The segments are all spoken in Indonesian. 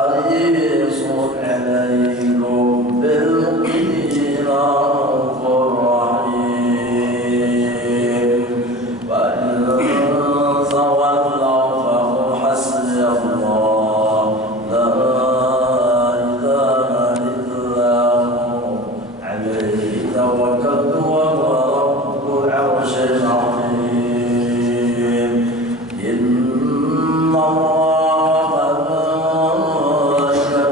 حريص عليكم بالمؤمنين رؤوف رحيم وإن تولوا فقل حسبي الله لا إله إلا هو عليه توكلت وهو رب العرش العظيم إن الله وملائكته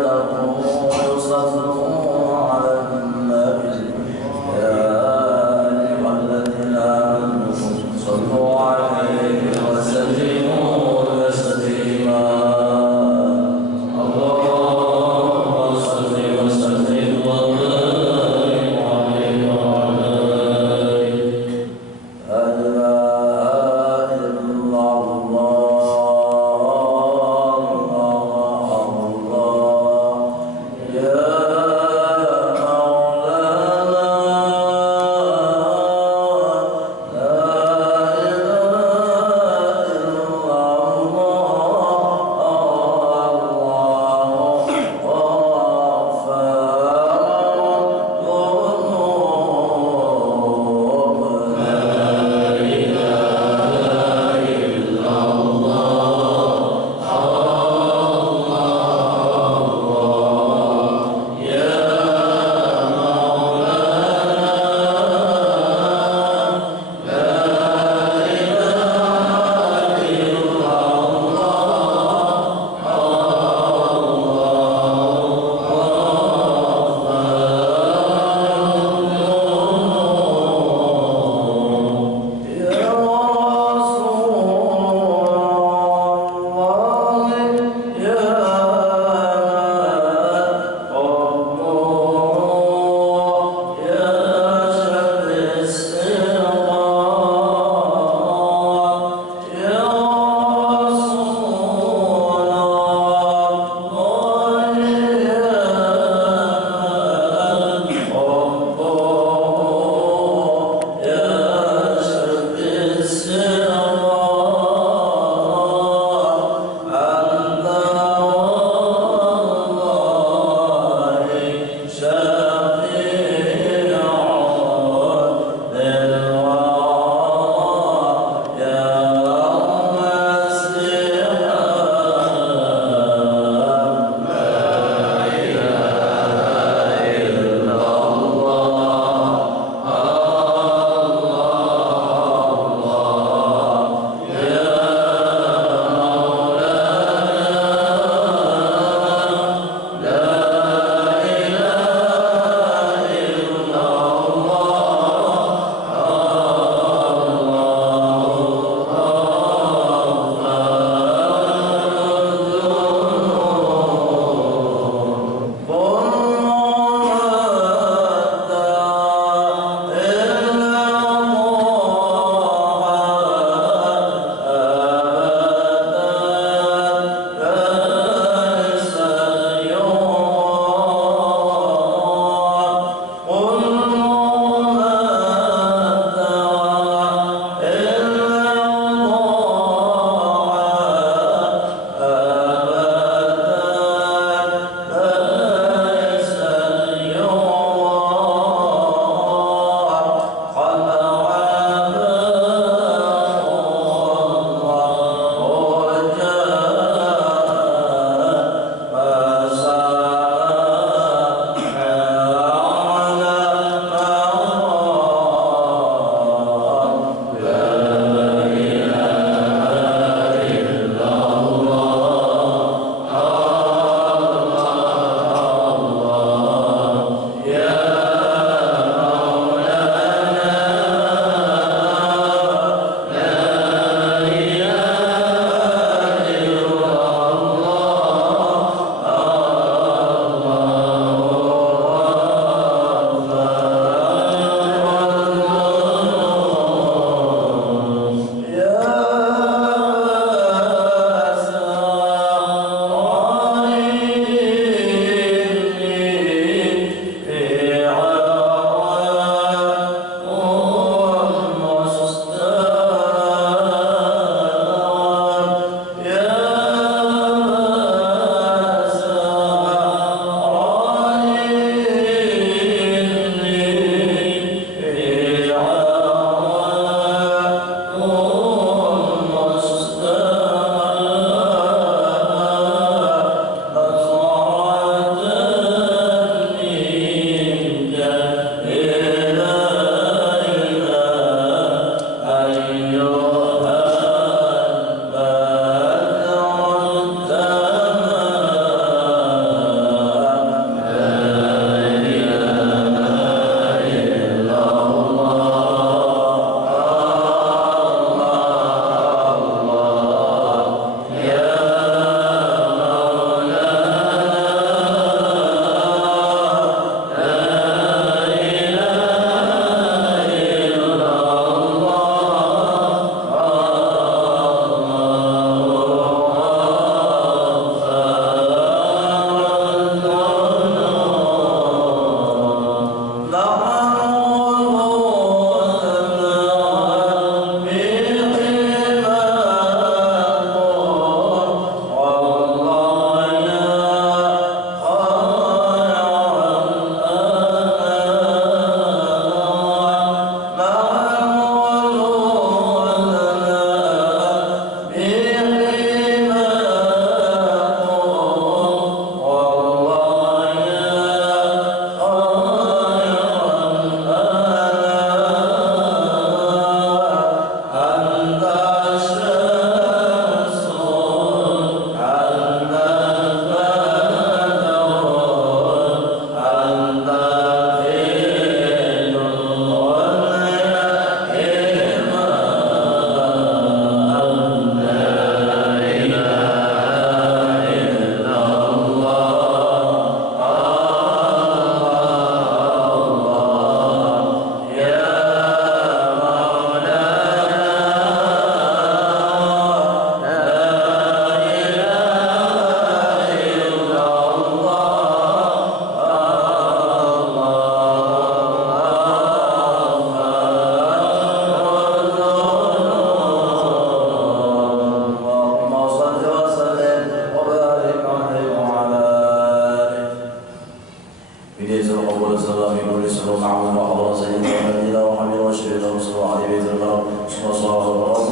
بيت القبول السلام كل سلام عبد وحضر سيدنا ونبينا وحبيبنا وشفينا وصلى على بيت الغرب وصلى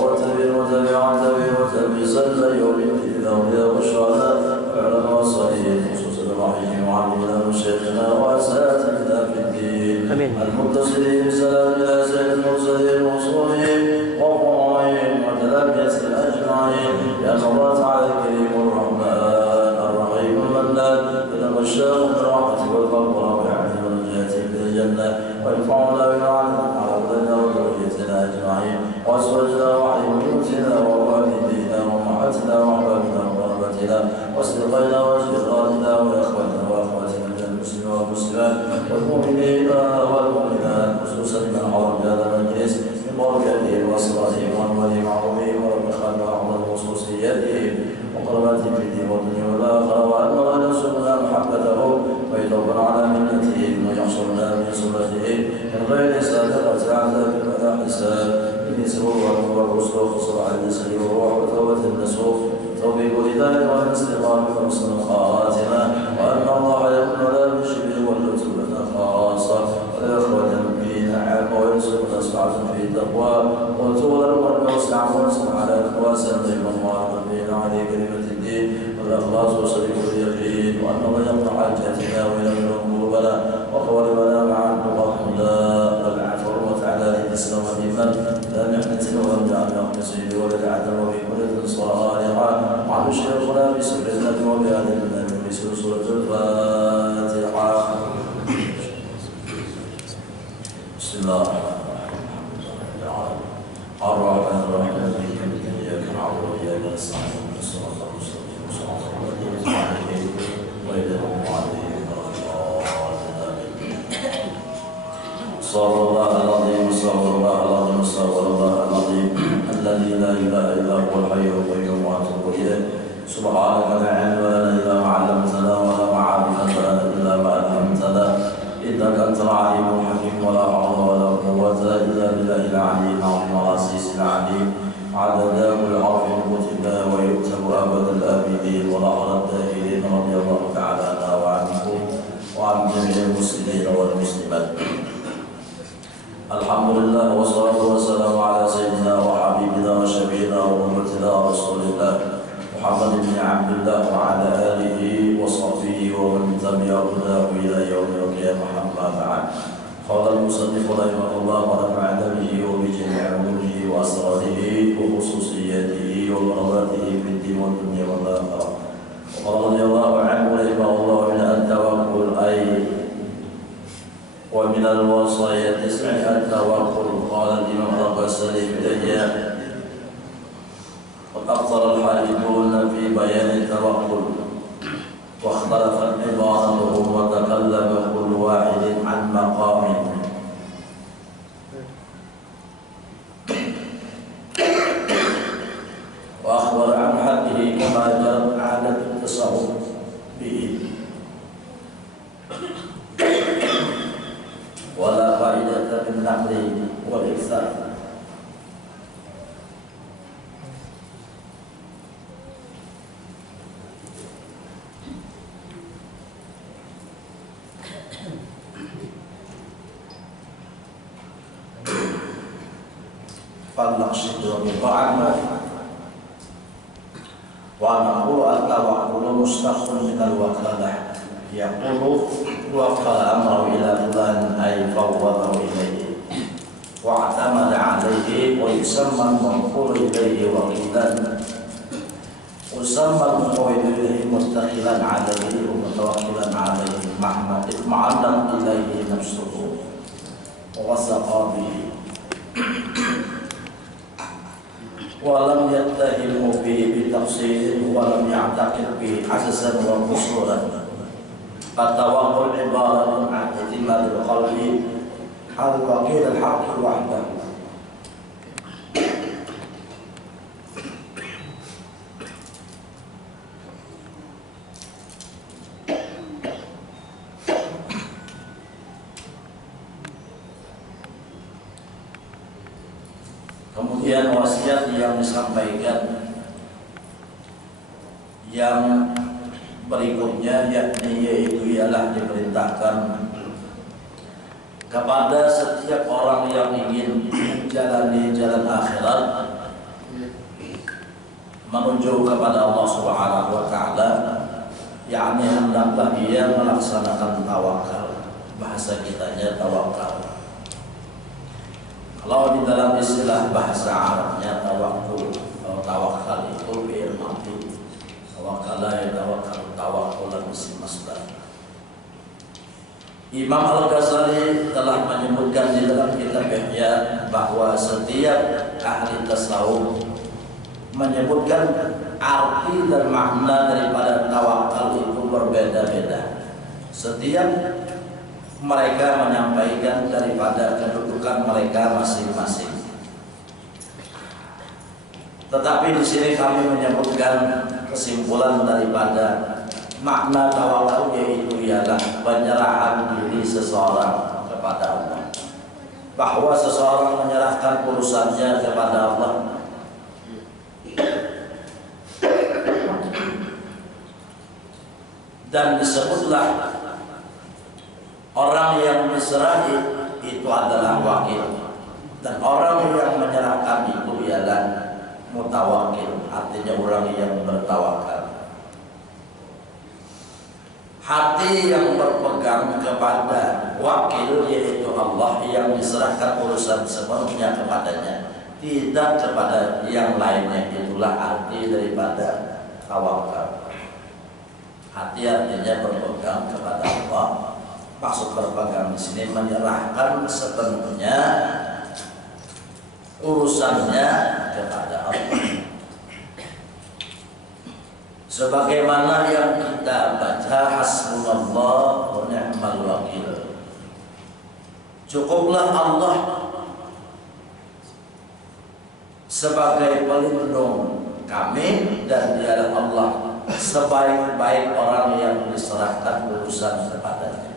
وتبين وتبع تبين وتبي صلى يوم الدين أولياء والشهداء وعلم والصالحين خصوصا الرحيم وعلمنا وشيخنا وأساتذتنا في الدين المتصلين بسلام إلى سيد المرسلين وصولهم وقرائهم وتلاميذهم أجمعين يا الله تعالى الكريم الرحمن الرحيم المنان إذا غشاهم بالرحمة والمغفرة ويعلم ونجاتهم في الجنة ويرفعنا بنعمة على ولدنا وذريتنا أجمعين وأزواجنا وحبيبتنا ووالدينا وأمهاتنا وأحبابنا وقرابتنا وأصدقائنا وجيراننا وإخواننا وأخواتنا من المسلمين والمسلمات والمؤمنين والمؤمنات خصوصا من حضر هذا المجلس من بركاتهم وأسرارهم وأنوارهم وعظمهم وربخنا وعظم خصوصياتهم وقرباتهم في الدين والدنيا والآخرة وأن الله يرزقنا محبتهم ويتوبنا على ملتهم ويحشرنا من سنتهم من غير سابقة عذاب ولا حساب من سرور والرسل وخصر على النسل والروح وتوبة النسوخ توبيق الهداية والاستقامة وحسن خاتمة وأن الله يمن لنا بالشبه واللطف لنا خاصة ويخرج المؤمنين عامة ويرزقنا سعة في التقوى وتولى والوسع ونسمع على الواسع دائما وعلى عليه كلمة الدين والإخلاص وصدق اليقين وأن الله يقطع حاجاتنا ويغفر ذنوبنا وقوالبنا مع الهدى والعفو وتعالى الإسلام والإيمان لا محنة ولم يعلم نصيب ولا العدل وبكل صالحة وعن شيخنا بسر النبي وبهذه النبي بسر سورة الفاتحة. بسم الله الرحمن الرحيم إياك نعبد وإياك نستعين اهدنا الصراط المستقيم صراط الذين أنعمت عليهم غير المغضوب عليهم ولا الضالين. صلى الله العظيم صلى الله العظيم صلى الله العظيم الذي لا إله إلا هو الحي القيوم وأتوب إليه. سبحانك لا علم لنا إلا ما علمتنا ولا معرفة لنا إلا ما علمتنا إنك أنت العليم الحكيم ولا حول ولا قوة إلا بالله العلي العظيم العزيز العليم عدد كل حرف كتب ويكتب أبد الآبدين ونحر الداخلين رضي الله تعالى عنا وعنكم وعن جميع المسلمين والمسلمات. الحمد لله والصلاة والسلام على سيدنا وحبيبنا وشفيعنا وأمتنا رسول الله محمد بن عبد الله وعلى آله وصحبه ومن تبع هداه إلى يوم القيامة أما بعد. قال المصنف رحمه الله ونفعنا به وبجميع علومه وأسراره وخصوصياته وبركاته في الدين والدنيا والآخرة. وقال رضي الله عنه رحمه الله من التوكل أي ومن الوصايا تسمع التوكل. قال الإمام أبو سليم الأيام وأكثر الحديثون في بيان التوكل واختلفت عبارتهم وتكلم كل واحد عن مقامه. وأخبر عن حقه كما جرت عادة التصرف به ولا فائدة بالنقل والإكثار. فلنقصد بطاعة ونقول التوكل مشتق من الوكالة. يقول وكل أمره إلى فلان أي فوضه إليه واعتمد عليه. ويسمى المنقول إليه وكيلا ويسمى المقول إليه متكلا عليه ومتوكلا عليه معنى اطمأنت إليه نفسه ووثق به ولم يتهم به بتفصيل ولم يعتقد به عجزا وقصورا. التوكل عبارة عن اعتماد القلب على الوكيل الحق وحده. Kemudian wasiat yang disampaikan yang berikutnya yaitu ialah diperintahkan kepada setiap orang yang ingin menjalani jalan akhirat menuju kepada Allah Subhanahu wa taala, yakni hendaklah ia melaksanakan tawakal. Bahasa kitanya tawakal. Kalau di dalam istilah bahasa Arabnya tawakul, kalau tawakal itu fi'il madhi. Tawakkala yatawakkal tawakkulan isim masdar. Imam Al-Ghazali telah menyebutkan di dalam kitab Ihya bahwa setiap ahli tasawuf menyebutkan arti dan makna daripada tawakal itu berbeda-beda. Setiap mereka menyampaikan daripada kedudukan mereka masing-masing. Tetapi di sini kami menyebutkan kesimpulan daripada makna tawakal, yaitu ialah penyerahan diri seseorang kepada Allah. Bahwa seseorang menyerahkan urusannya kepada Allah. Dan disebutlah orang yang diserahi itu adalah wakil, dan orang yang menyerahkan itu ialah mutawakil, artinya orang yang bertawakal. Hati yang berpegang kepada wakil, yaitu Allah, yang diserahkan urusan sepenuhnya kepadanya, tidak kepada yang lainnya, itulah arti daripada tawakal. Hati artinya berpegang kepada Allah. Maksud berpegang di sini menyerahkan sepenuhnya urusannya kepada Allah. Sebagaimana yang kita baca, hasbunallah wa ni'mal wakil. Cukuplah Allah sebagai pelindung kami, dan dialah Allah sebaik-baik orang yang diserahkan urusan kepadanya.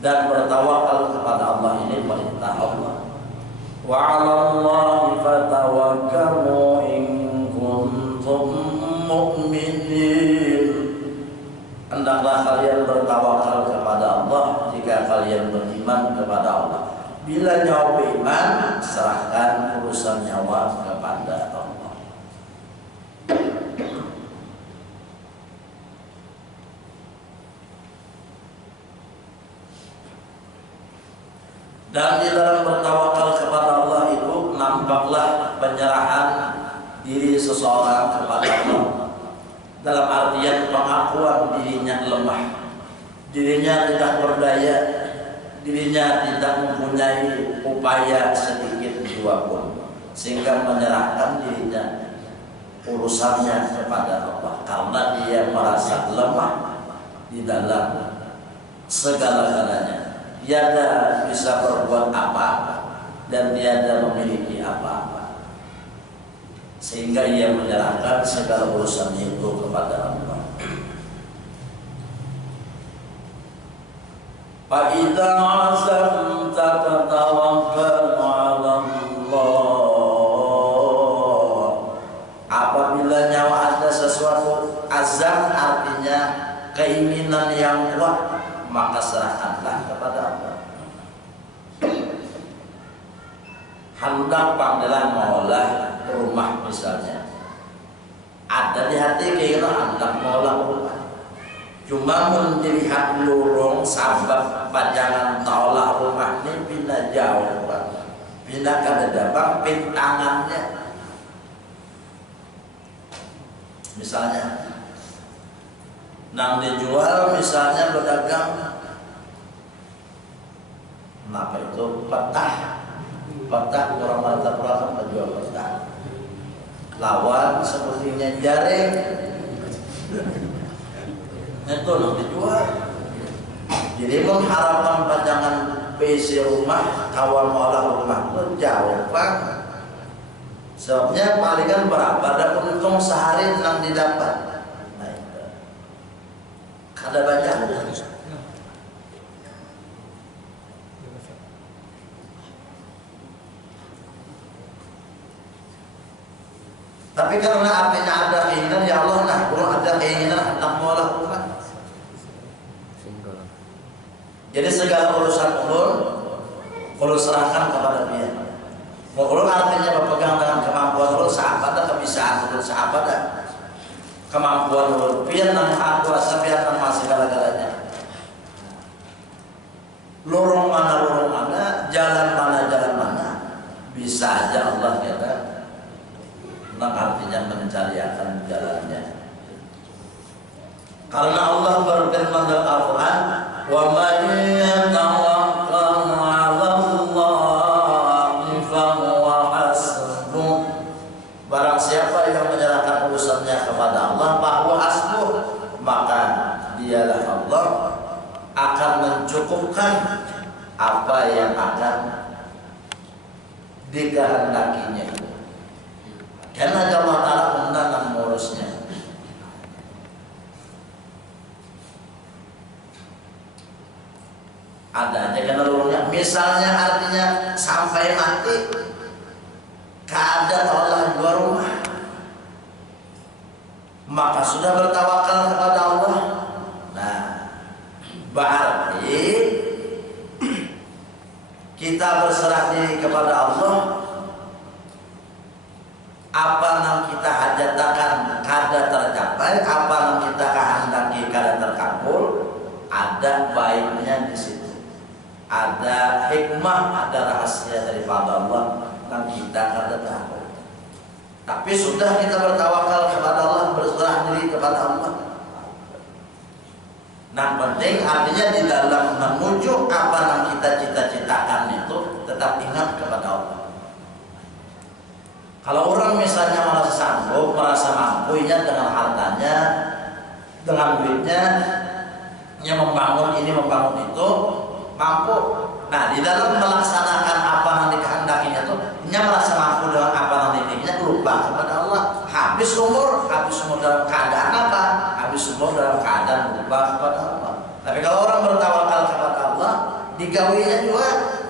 Dan bertawakal kepada Allah ini perintah Allah. Wa 'alallahi fatawakkalu in kuntum mu'minin. Hendaklah kalian bertawakal kepada Allah jika kalian beriman kepada Allah. Bila nyawa iman, serahkan urusan nyawa kepada Allah. Dan di dalam bertawakal kepada Allah itu nampaklah penyerahan diri seseorang kepada Allah, dalam artian pengakuan dirinya lemah, dirinya tidak berdaya, dirinya tidak mempunyai upaya sedikit jua pun, sehingga menyerahkan dirinya urusannya kepada Allah, karena dia merasa lemah di dalam segala-galanya. Tiada bisa berbuat apa-apa dan tiada memiliki apa-apa, sehingga ia menyerahkan segala urusannya itu kepada Allah. Fa idza 'azamta fatawakkal 'ala Allah. Apabila nyawa ada sesuatu, azam artinya keinginan yang kuat, maka serahkanlah kepada Allah. Hendak panggilan maulah rumah misalnya, ada di hati keinginan hendak maulah rumah, cuma melihat lorong sabab pajangan taulah rumah ini pindah jauh, pindah kada dapat pintangannya. Misalnya nang dijual, misalnya berdagang, kenapa itu petah orang mantap orang menjual petah, lawan sepertinya jaring, itu nang dijual. Jadi mengharapkan pajangan PC rumah, kawan olah rumah itu jauh banget. Sebabnya palingan berapa, ada untung sehari nang didapat. Ada banyak. Tapi karena artinya ada keinginan, ya Allah, nah kalau ada keinginan hendak maulah rumah. Jadi segala urusan ulun serahkan kepada dia. Ulun artinya berpegang dengan kemampuan ulun, sahabat kebisaan ulun, sahabat kemampuan ulun. Pian nang aku asa pian nang masih segala-galanya. Lorong mana, jalan mana, bisa aja Allah kata. Nah artinya mencariakan jalannya. Karena Allah berfirman dalam Al-Quran, wa man yatawakkal 'ala Allah fa huwa hasbuh. Barang siapa yang menyerahkan urusannya kepada Allah, bahwa hasbuh, maka dialah Allah akan mencukupkan apa yang akan dikehendakinya. Karena Allah Ta'ala menang mengurusnya. Ada aja kan lurungnya. Misalnya artinya sampai mati keadaan Allah dua rumah, maka sudah bertawakal kepada Allah. Nah, berarti kita berserah diri kepada Allah. Apa yang kita hajatakan kada tercapai, apa yang kita kehendaki kada terkabul, ada baiknya di situ. Ada hikmah, ada rahasia daripada Allah yang kita kada tahu. Tapi sudah kita bertawakal kepada Allah, berserah diri kepada Allah. Nah penting artinya di dalam menuju apa yang kita cita-citakan itu tetap ingat kepada Allah. Kalau orang misalnya merasa sanggup, merasa mampunya dengan hartanya, dengan duitnya, yang membangun ini membangun itu, mampu. Nah di dalam melaksanakan apa yang dikehendakinya itu, dia merasa mampu dengan apa yang dikehendakinya, lupa kepada Allah. Habis umur dalam keadaan apa? Habis umur dalam keadaan lupa kepada Allah. Tapi kalau orang bertawakal kepada Allah, digawinya juga,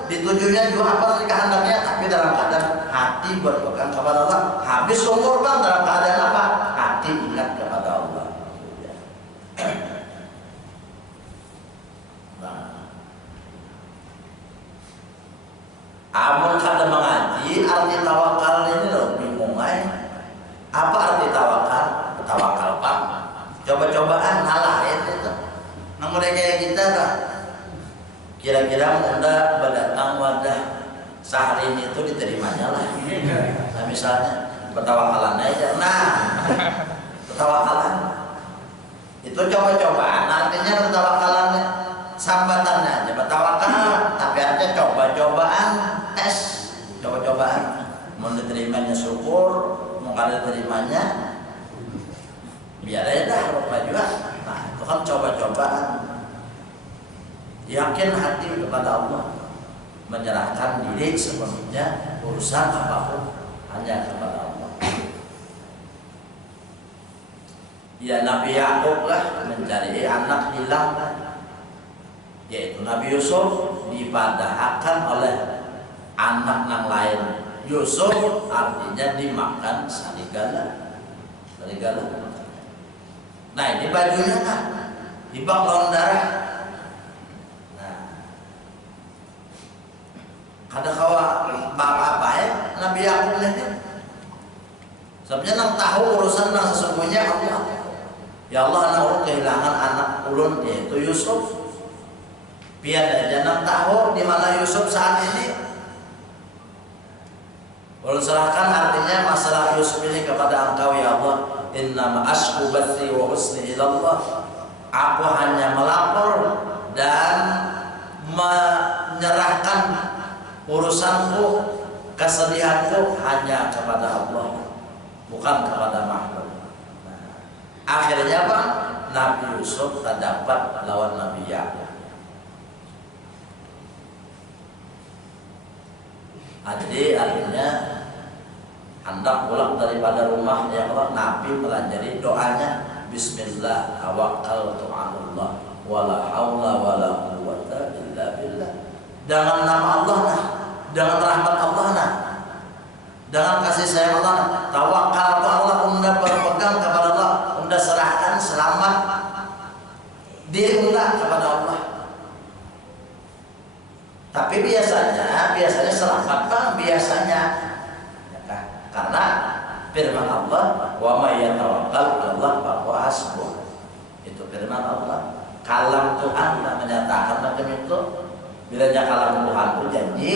ditujunya juga apa yang dikehendakinya, tapi dalam keadaan hati berpegang kepada Allah. Habis umur bang dalam keadaan apa? Hati ingat kepada Allah. Amun kada mengaji arti tawakal ini loh bingung ay. Apa arti tawakal? Tawakal pak. Coba-cobaan ngalahin itu. Namun kayak kita dah. Kira-kira muda berdatang wadah sehari ini itu diterimanya lah. Nah misalnya bertawakalan aja. Nah bertawakalan itu coba-cobaan. Artinya bertawakalannya sambatannya aja bertawakal, tapi artinya coba-cobaan. Tes coba-cobaan, mau diterimanya syukur, mau kada diterimanya biar aja dah lupa juga. Nah itu kan coba-cobaan. Yakin hati kepada Allah, menyerahkan diri sepenuhnya urusan apapun hanya kepada Allah. Ya Nabi Yakub lah mencari anak hilang, yaitu Nabi Yusuf dipadahkan oleh anak yang lain. Yusuf artinya dimakan serigala. Nah ini bajunya kan dibak lawan darah. Nah kada kawa apa ya Nabi Yakub ini. Sebenarnya nang tahu urusan nang sesungguhnya Allah. Ya Allah anak kehilangan anak ulun yaitu Yusuf. Biar aja nang tahu di mana Yusuf saat ini. Ulun serahkan artinya masalah Yusuf ini kepada Engkau ya Allah. Innama ashku bathi wa husni ilallah. Aku hanya melapor dan menyerahkan urusanku, kesedihanku hanya kepada Allah, bukan kepada makhluk. Nah, akhirnya apa? Nabi Yusuf terdapat lawan Nabi Yakub. Jadi artinya hendak pulang daripada rumah ya Allah, Nabi pelajari doanya Bismillah tawakkaltu 'ala Allah wala haula wala quwwata illa billah. Dengan nama Allah nah, dengan rahmat Allah nah, dengan kasih sayang Allah nah, tawakal ke Allah, unda berpegang kepada Allah, unda serahkan selamat diri unda kepada Allah. Tapi biasanya selamat bang, biasanya ya kan? Karena firman Allah, wa may yatawakkal 'alallah fahuwa hasbuh. Itu firman Allah. Kalam Tuhan menyatakan macam itu. Bila kalam Tuhan itu janji,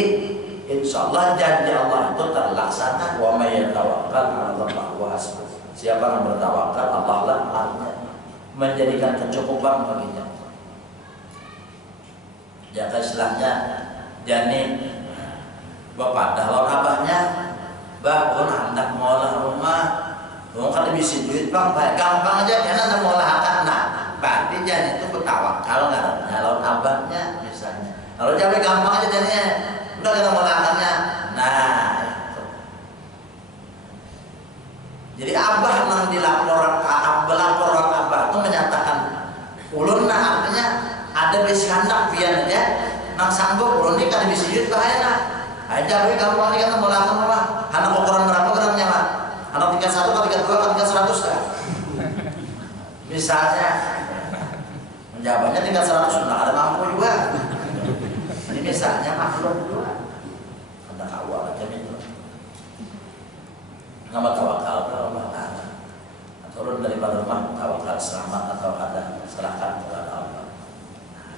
insya Allah janji Allah itu terlaksana. Wa may yatawakkal 'alallah fahuwa hasbuh. Siapa yang bertawakal, Allah lah artinya menjadikan kecukupan baginya. Jaka istilahnya janin bapak dalam abahnya bah pun hendak mengolah rumah kan bisa duit bang baik gampang aja karena mengolah akan nah berarti janin itu bertawakal ngarepnya lawan abahnya misalnya kalau jamnya gampang aja jadinya udah kita mengolah akannya nah itu. Jadi abah nang dilapor abah itu menyatakan ulun nah artinya ada bisikandak pian ya nang sanggup ulun ini kan bisa duit bahaya nah aja we gampang ini kan mengolah akan rumah anak ukuran berapa gramnya Pak? Anak tingkat 1 ke tingkat 2 ke tingkat 100 kan? Misalnya menjabatnya tingkat 100 sudah ada mampu juga. Ini misalnya makhluk juga. Ada awal macam itu. Nama tawakal Allah Ta'ala. Turun daripada rumah tawakal selamat atau ada serahkan kepada Allah.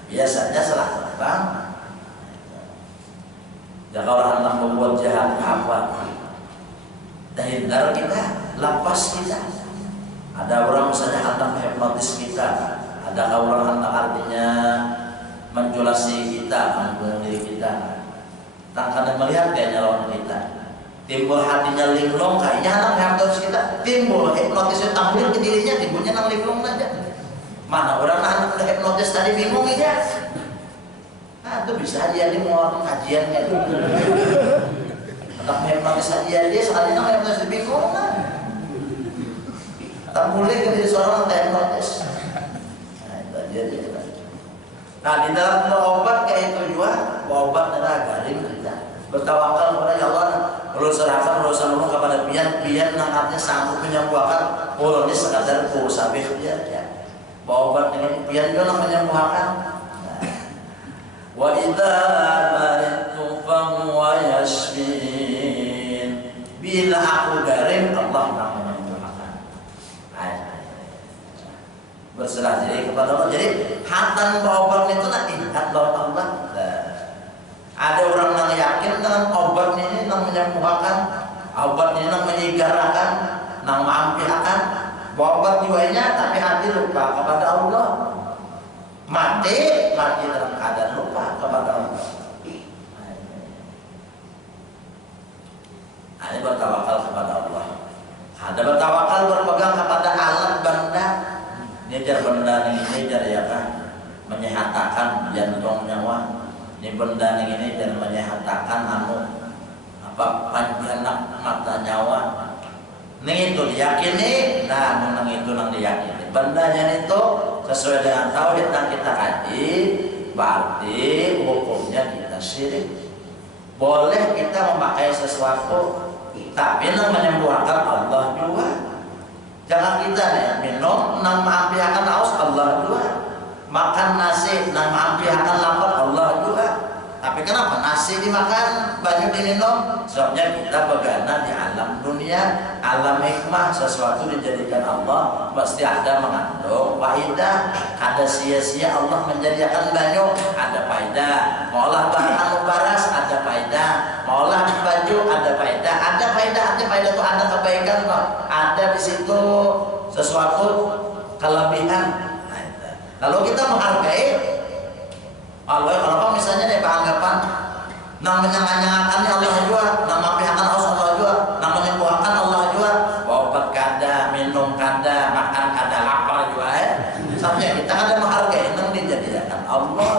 Biasanya serahkan bang. Jika orang hendak membuat jahat apa? Hindar kita, lapas kita. Ada orang misalnya hendak menghipnotis kita, ada orang hendak artinya menjulasi kita, membunuh diri kita. Tak kadang melihat kayaknya lawan kita, timbul hatinya linglung, kayaknya hendak menghipnotis kita, timbul hipnotisnya tampil ke dirinya, timbulnya nang linglung aja. Mana orang hendak menghipnotis tadi bingung aja. Nah itu bisa aja dia mau kajiannya itu. Hendak menghipnotis aja dia sekali nang menghipnotis bingung kan. Tak boleh ke diri seorang menghipnotis. Nah itu aja dia. Nah di dalam berobat kayak itu juga, berobat adalah garing kita. Bertawakal kepada Allah. Kalau serahkan urusan Allah kepada pian nangatnya sanggup menyembuhkan. Oh ini sekadar sabih dia ya. Berobat dengan pian juga menyembuhkan. Wa idza maridtu fa huwa yashfin. Bila aku garing Allah yang menyembuhkan. Berserah diri kepada Allah. Jadi hatan obat itu nak ingat bahwa Allah. Ada orang yang yakin dengan obat ini yang menyembuhkan, obat ini yang menyegarkan, yang mengampiakan. Obat jiwanya tapi hati lupa kepada Allah. Mati dalam keadaan lupa kepada Allah. Ini bertawakal kepada Allah. Ada bertawakal berpegang kepada alat benda. Ini jar benda ini jar ya kan menyehatkan jantung nyawa. Ini benda ini jar menyehatkan panjang mata nyawa. Ini itu diyakini, nah menang itu nang diyakini. Bendanya itu sesuai dengan tauhid yang kita kaji, berarti hukumnya kita syirik. Boleh kita memakai sesuatu, tapi nang menyembuhkan Allah juga. Jangan kita nih minum nang mengampiakan haus Allah juga. Makan nasi nang mengampiakan lapar Allah juga. Tapi kenapa nasi dimakan, banyak diminum? Sebabnya kita bergana di alam dunia, alam hikmah, sesuatu dijadikan Allah mesti ada mengandung faidah. Ada sia-sia Allah menjadikan banyak, ada faidah. Maulah bahan baras, ada faidah. Maulah baju, ada faidah. Ada faidah itu ada kebaikan kok. Ada di situ sesuatu kelebihan. Kalau kita menghargai Allah, kalau misalnya nih beranggapan nang menyangan-nyangakannya Allah juga, nang mempihakan Allah juga, nang menyembuhkan Allah juga, obat kada, minum kada, makan kada, lapar juga Sampai kita kada menghargai nang dijadikan Allah.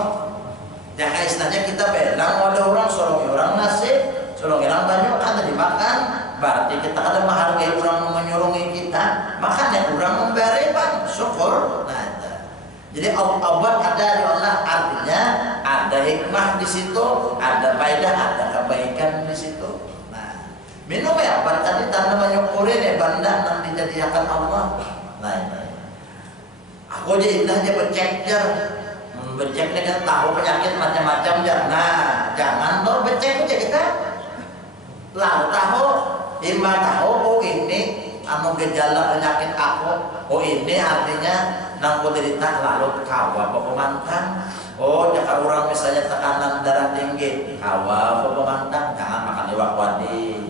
Jangan istilahnya kita belang ada orang sorong orang nasi, sorong orang banyak kada dimakan, berarti kita kada menghargai orang menyurungi kita, makanya orang memberi bang, syukur. Nah, jadi obat ada di Allah, artinya ada hikmah di situ, ada faedah, ada kebaikan di situ. Nah, minum ya, tadi tanda menyukurin ya benda yang dijadikan Allah. Nah, aku aja indahnya bercekjar, Becek nih kan tahu penyakit macam-macam jangan lo becek aja kita. Lalu tahu, iman tahu oh ini anu gejala penyakit aku, oh ini artinya nang derita lalu kawa pemantang. Oh jika orang misalnya tekanan darah tinggi, kawa pemantang jangan makan iwak wadi.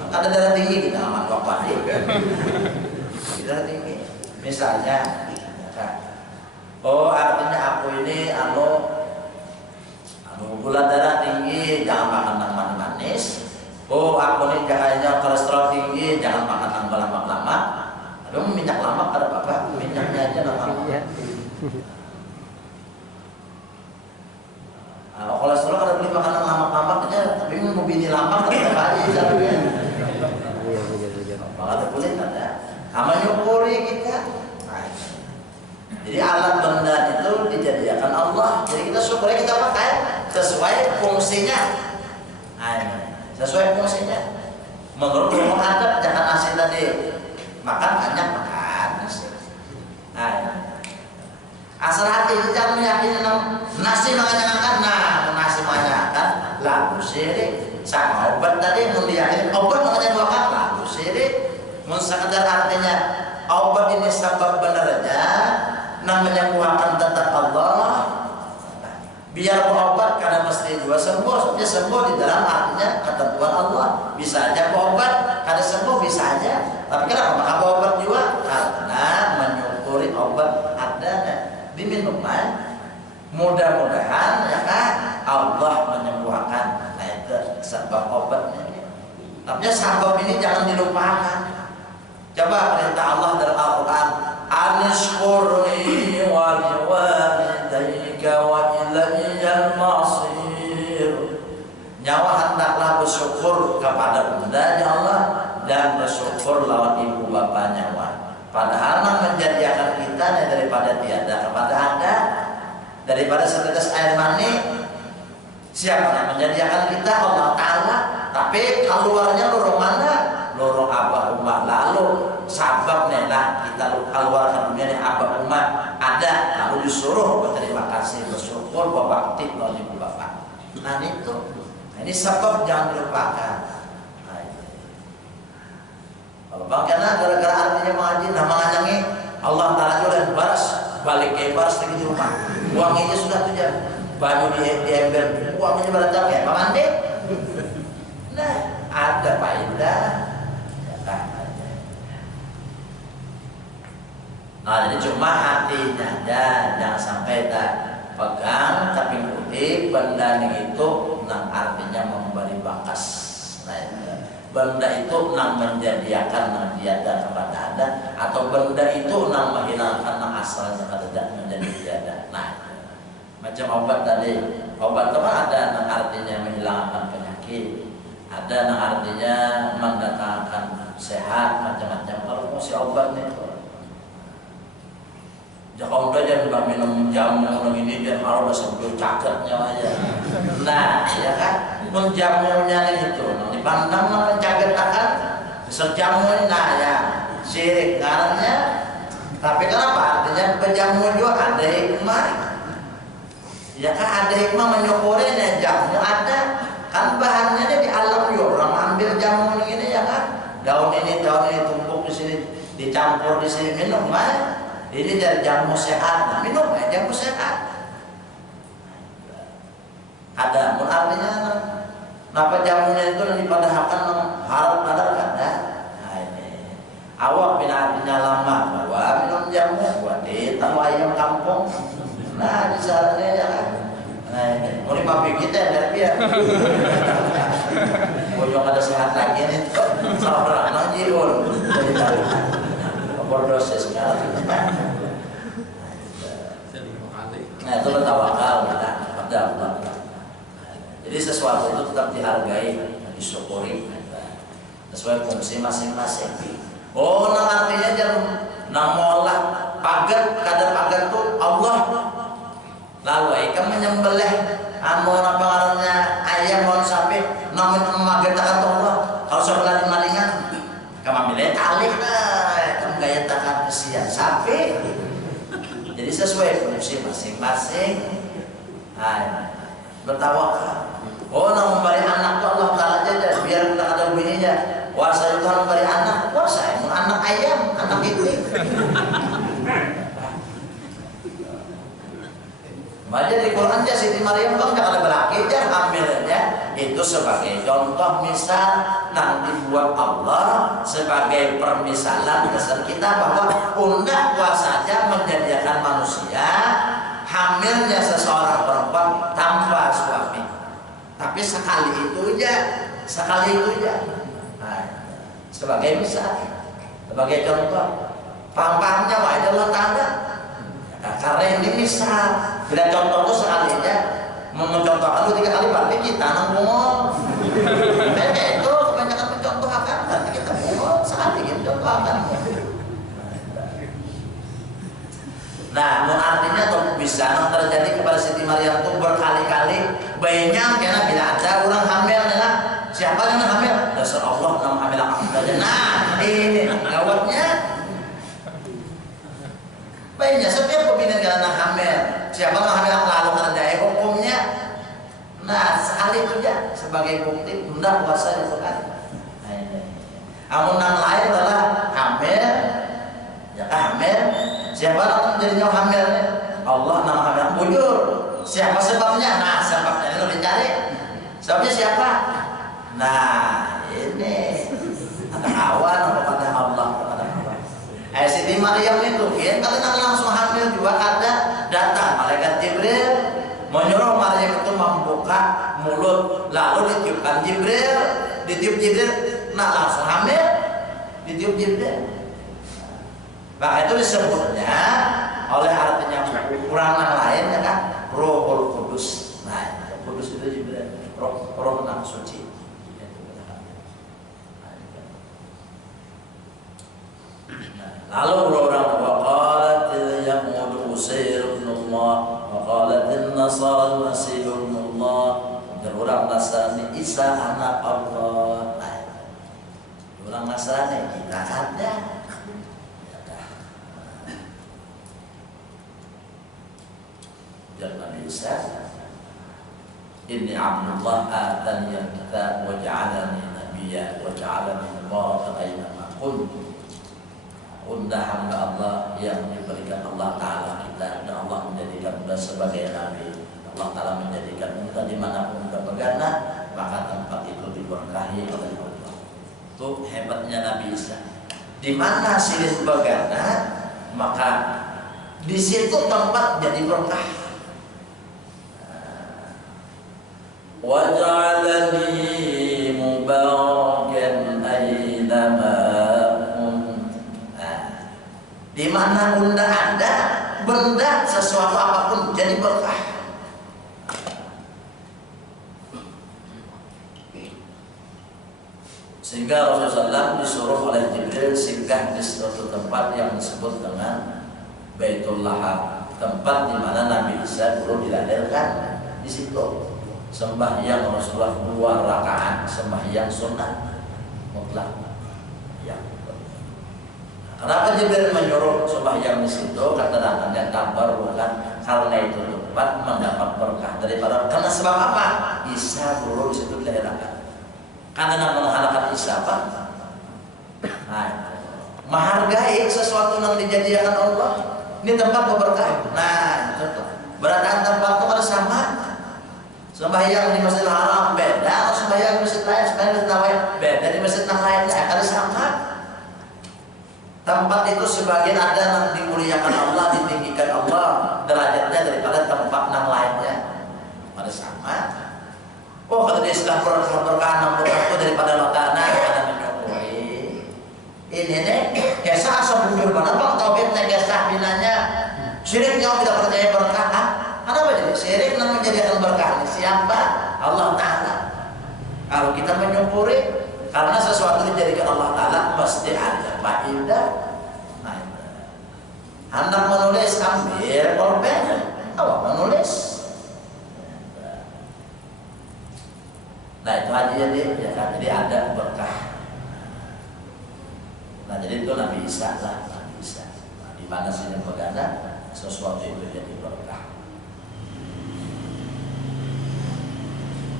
Ada darah tinggi kita makan iwak wadi. Darah tinggi, misalnya. Oh artinya aku ini anu gula darah tinggi, jangan makan yang manis. Oh aku ini kayaknya kolesterol tinggi, jangan makan yang lemak-lemak. Aduh minyak lemak ada apa? Minyaknya aja lemak. Kalau kolesterol ada beli makanan lemak-lemak aja, tapi mau bini lemak ada apa aja caranya. Banget kulit ada. Sama nyukuri kita. Jadi alat benda itu dijadikan Allah. Jadi kita syukurnya kita pakai sesuai fungsinya. Sesuai fungsinya. Menurut hukum adab jangan nasi tadi makan banyak makan nasi. Asal hati jangan meyakini nasi makan. Nasi makan lalu syirik. Sama obat tadi mau diyakini obat makanya dua kali lalu syirik. Mau sekedar artinya obat ini sebab benernya namanya menyembuhkan tetap Allah. Biar berobat karena mesti dua sembuh, dia sembuh di dalam artinya ketentuan Allah. Bisa aja berobat karena sembuh bisa aja. Tapi kenapa maka berobat juga? Karena menyukuri obat adanya diminumkan. Mudah-mudahan ya kan Allah menyembuhkan. Nah itu sebab obatnya. Tapi sebab ini jangan dilupakan. Coba perintah Allah dalam Al-Quran. Anishkurni wa liwalidayka wa ilayyal masir. Nyawa hendaklah bersyukur kepada bundanya Allah dan bersyukur lawan ibu bapa nyawa. Padahal menjadikan kita daripada tiada kepada ada, daripada setetes air mani. Siapa yang menjadikan kita? Allah Ta'ala. Tapi keluarnya lorong mana? Lorong abah umat. Lalu sababnya lah kita keluar dunia ini abah umat ada, lalu disuruh berterima kasih, bersyukur, berbakti lawan ibu bapak. Nah itu, ini sebab jangan dilupakan. Nah, kalau bang karena gara-gara artinya mengaji, nah mengajangi Allah Ta'ala juga baras balik ke baras lagi di rumah. Uangnya sudah tujuan, baju di ember, uangnya berada kayak mandi. Nah ada faedah. Nah jadi cuma hatinya aja, jangan sampai tak pegang tapi putih benda itu nang artinya memberi bakas. Nah, benda itu nang menjadikan nang tiada kepada ada, atau benda itu nang menghilangkan nang asalnya tidak menjadi tiada. Nah macam obat tadi, obat itu ada nang artinya menghilangkan penyakit, ada nang artinya mendatangkan sehat macam-macam. Kalau mau si obat itu jangan udah jangan minum jamu minum ini biar malu sampai caketnya aja. Nah, ya kan, menjamunya itu, dipandang orang caket akan sejamu ini, nah ya syirik ngarannya. Tapi kenapa? Artinya penjamu juga ada hikmah. Ya kan ada hikmah menyukurinya jamu ada. Kan bahannya di alam juga orang ambil jamu ini ya kan. Daun ini tumpuk di sini, dicampur di sini minum mah. Ini dari jamu sehat, nah, minum ya jamu sehat. Ada, artinya kenapa jamunya itu dipadahkan harap ada ada. Nah ini awak artinya lama bahwa minum jamu buat tahu ayam kampung. Nah di sarannya ya kan. Nah ini mau dimaafin kita dari dia. Bojong ada sehat lagi nih, sabar lagi ul. Overdosis sekarang. Nah itu tawakal kita pada Allah. Jadi sesuatu itu tetap dihargai, disyukuri, sesuai fungsi masing-masing. Oh, nah artinya jangan namolah pagar, kadar pagar itu Allah. Lalu ikan menyembelih amon apa ngarannya ayam mau sapi, namun memagertakan Allah. Kalau sebelah di malingan, kamu milih tali, kamu gaya takkan kesian sapi. Jadi sesuai fungsi masing-masing. Bertawakal. Oh, nak memberi anak tuh Allah Ta'ala aja, biar kita ada bininya. Kuasa Tuhan memberi anak, kuasa anak ayam, anak itik. Baca di Quran aja Siti Maryam kan gak ada berlaki aja hamilnya. Itu sebagai contoh misal nanti buat Allah sebagai permisalan kesan kita bahwa undak kuasanya menjadikan manusia hamilnya seseorang perempuan tanpa suami. Tapi sekali itu aja. Nah, sebagai misal, sebagai contoh, paham-pahamnya wajar Allah Ta'ala. Karena ini misal, bila contoh itu sekali aja, mencontohkan itu 3 kali berarti kita nanggung. Kayak itu kebanyakan mencontohkan, berarti kita bungol sekali gitu contohkan. Nah, artinya tuh bisa terjadi kepada Siti Maryam tuh berkali-kali banyak karena bila ada orang hamil ya, siapa yang hamil? Dasar Allah nama hamil aja. Nah, ini gawatnya. Banyak setiap pembinaan karena hamil. Siapa yang hamil lalu kerja hukumnya. Nah, sekali itu ya sebagai bukti bunda puasa itu kan. Amun yang lain adalah hamil, ya hamil. Siapa yang menjadinya hamilnya? Allah nama hamil bujur. Siapa sebabnya? Nah, sebabnya itu dicari. Sebabnya siapa? Nah, ini ada awan kepada Allah kepada Allah. Siti Maryam itu, ya kalian langsung hamil juga ada datang malaikat Jibril menyuruh Maryam itu membuka mulut, lalu ditiupkan Jibril, ditiup Jibril, nah langsung hamil, ditiup Jibril. Maka itu disebutnya oleh artinya kurang lain ya kan, Rohul Kudus. Nah, Kudus itu Jibril, roh yang suci. Lalu orang waqalatil Yahud Uzair ibn Allah, waqalatil Nasara Masih ibn Allah. Orang Nasrani Isa anak Allah. Orang Nasrani kita ada. Dan Nabi Isa, Inni Abdullah atani al-kitab wa ja'alani nabiyya wa ja'alani mubarakan aina kuntu. Unda hamba Allah yang diberikan Allah Ta'ala kita, dan Allah menjadikan kita sebagai Nabi. Allah Ta'ala menjadikan kita dimanapun kita bergana, maka tempat itu diberkahi oleh Allah. Itu hebatnya Nabi Isa. Di mana silih bergana, maka di situ tempat jadi berkah. Waj'alani mubarakan aynama di mana bunda ada, benda sesuatu apapun jadi berkah. Sehingga Rasulullah SAW disuruh oleh Jibril singgah di suatu tempat yang disebut dengan Baitul Lahab, tempat di mana Nabi Isa dulu dilahirkan. Di situ sembahyang Rasulullah 2 rakaat, sembahyang sunnah mutlak. Kenapa Jibril menyuruh sembahyang di situ? Keterangannya kabar bukan karena itu tempat mendapat berkah daripada. Karena sebab apa? Isa dulu di situ dilahirkan. Karena mengharapkan Isa apa? Nah, menghargai sesuatu yang dijadikan Allah. Ini tempat berkah. Nah, berarti tempat itu harus sama. Sembahyang di Masjidil Haram beda, sembahyang di masjid lain, sembahyang di masjid lain beda, di masjid lain harus sama. Tempat itu sebagian ada yang dimuliakan Allah, ditinggikan Allah derajatnya daripada tempat yang lainnya. Pada sama. Oh, kalau dia sudah berkah itu daripada makanan ada menyokoi. Ini nih, kisah asal bujur mana bang tauhidnya kisah binanya. Syirik yang tidak percaya berkah. Kenapa jadi syirik yang menjadikan berkah? Siapa? Allah Ta'ala. Kalau kita menyumpuri karena sesuatu dijadikan Allah Ta'ala pasti ada faedah. Nah, hendak menulis ambil pulpen, awak menulis. Nah itu aja ya kan, jadi ada berkah. Nah jadi itu Nabi Isa lah, Nabi Isa. Nah, di mana sih yang berganda? sesuatu itu jadi berkah.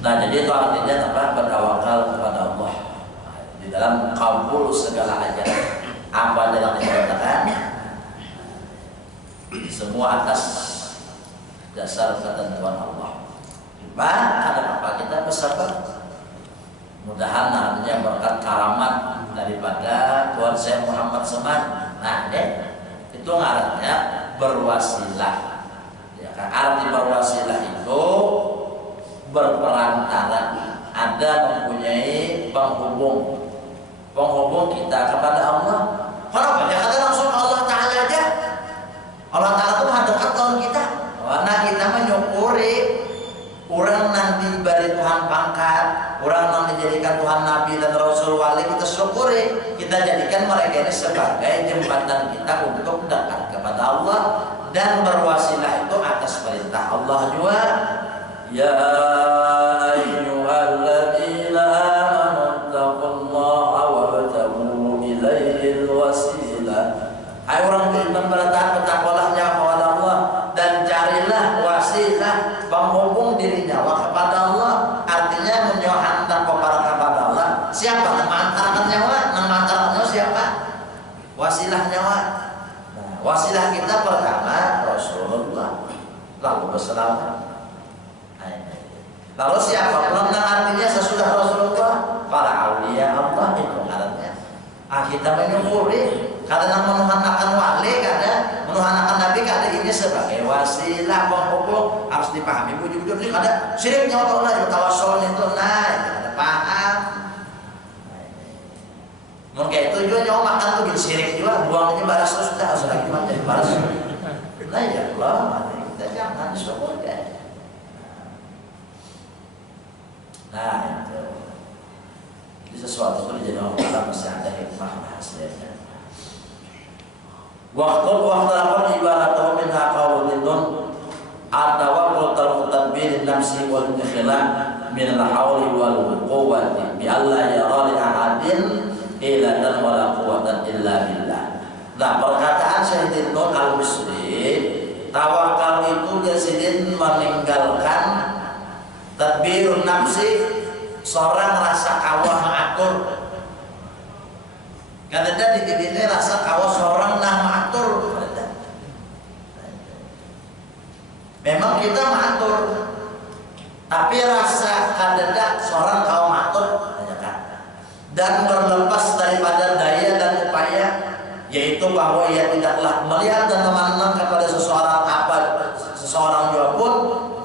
Nah, jadi itu artinya apa? Bertawakal kepada Allah. Di dalam kabul segala hajat, apa dalam dikatakan, semua atas dasar ketentuan Allah. Cuma apa kita bersabar. Mudahan nantinya berkat karamat daripada Tuhan saya Muhammad Seman. Nah, itu ngarannya berwasilah. Ya kan? Arti berwasilah itu berperantara, ada mempunyai penghubung kita kepada Allah. Kalau banyak kata langsung Allah Ta'ala aja. Allah Ta'ala itu maha dekat dengan kita. Nah, kita menyukuri orang nanti bari Tuhan pangkat, orang nanti dijadikan Tuhan Nabi dan Rasul Wali, kita syukuri, kita jadikan mereka ini sebagai jembatan kita untuk dekat kepada Allah dan berwasilah itu atas perintah Allah juga. Ya ayyuhalladzina amanu taqullaha wabtaghu ilaihil wasilah. Hai orang beriman, bertakwalah kepada Allah dan carilah wasilah penghubung diri nyawa kepada Allah. Artinya menyohantan kepada Allah. Siapa mengantarkan nyawa? Mengantarkan nyawa siapa? Wasilah nyawa. Nah, wasilah kita pertama Rasulullah, lalu berselawat. Lalu siapa? Belum artinya sesudah Rasulullah, para aulia Allah itu artinya. Kita menyukuri karena menuhankan wali, karena menuhankan Nabi, karena ini sebagai wasilah penghubung. Harus dipahami bujur-bujur ini ada syirik nyawa Allah itu tawassul itu, nah ada paham. Mungkin itu juga nyawa makan tuh jadi syirik juga, buang aja baras terus sudah harus lagi jadi baras. Nah ya Allah, kita jangan syukur kan. Nah itu, jadi sesuatu itu jadi Allah mesti ada hikmah hasilnya. Waktu apa ibaratnya minha qawlun atau qul tadbir nafsi wal ikhla min al hawli wal quwwati bi alla yara li ahadin ilatan wala quwwatan illa billah. Nah, perkataan Sayyidina Al-Misri, tawakal itu Yazidin meninggalkan tadbirun nafsi, seorang rasa kawah mengatur. Kadang di diri rasa kawah seorang nah mengatur. Memang kita mengatur, tapi rasa kadang seorang kawah mengatur dan berlepas daripada daya dan upaya, yaitu bahwa ia tidaklah melihat dan memandang kepada seseorang juga pun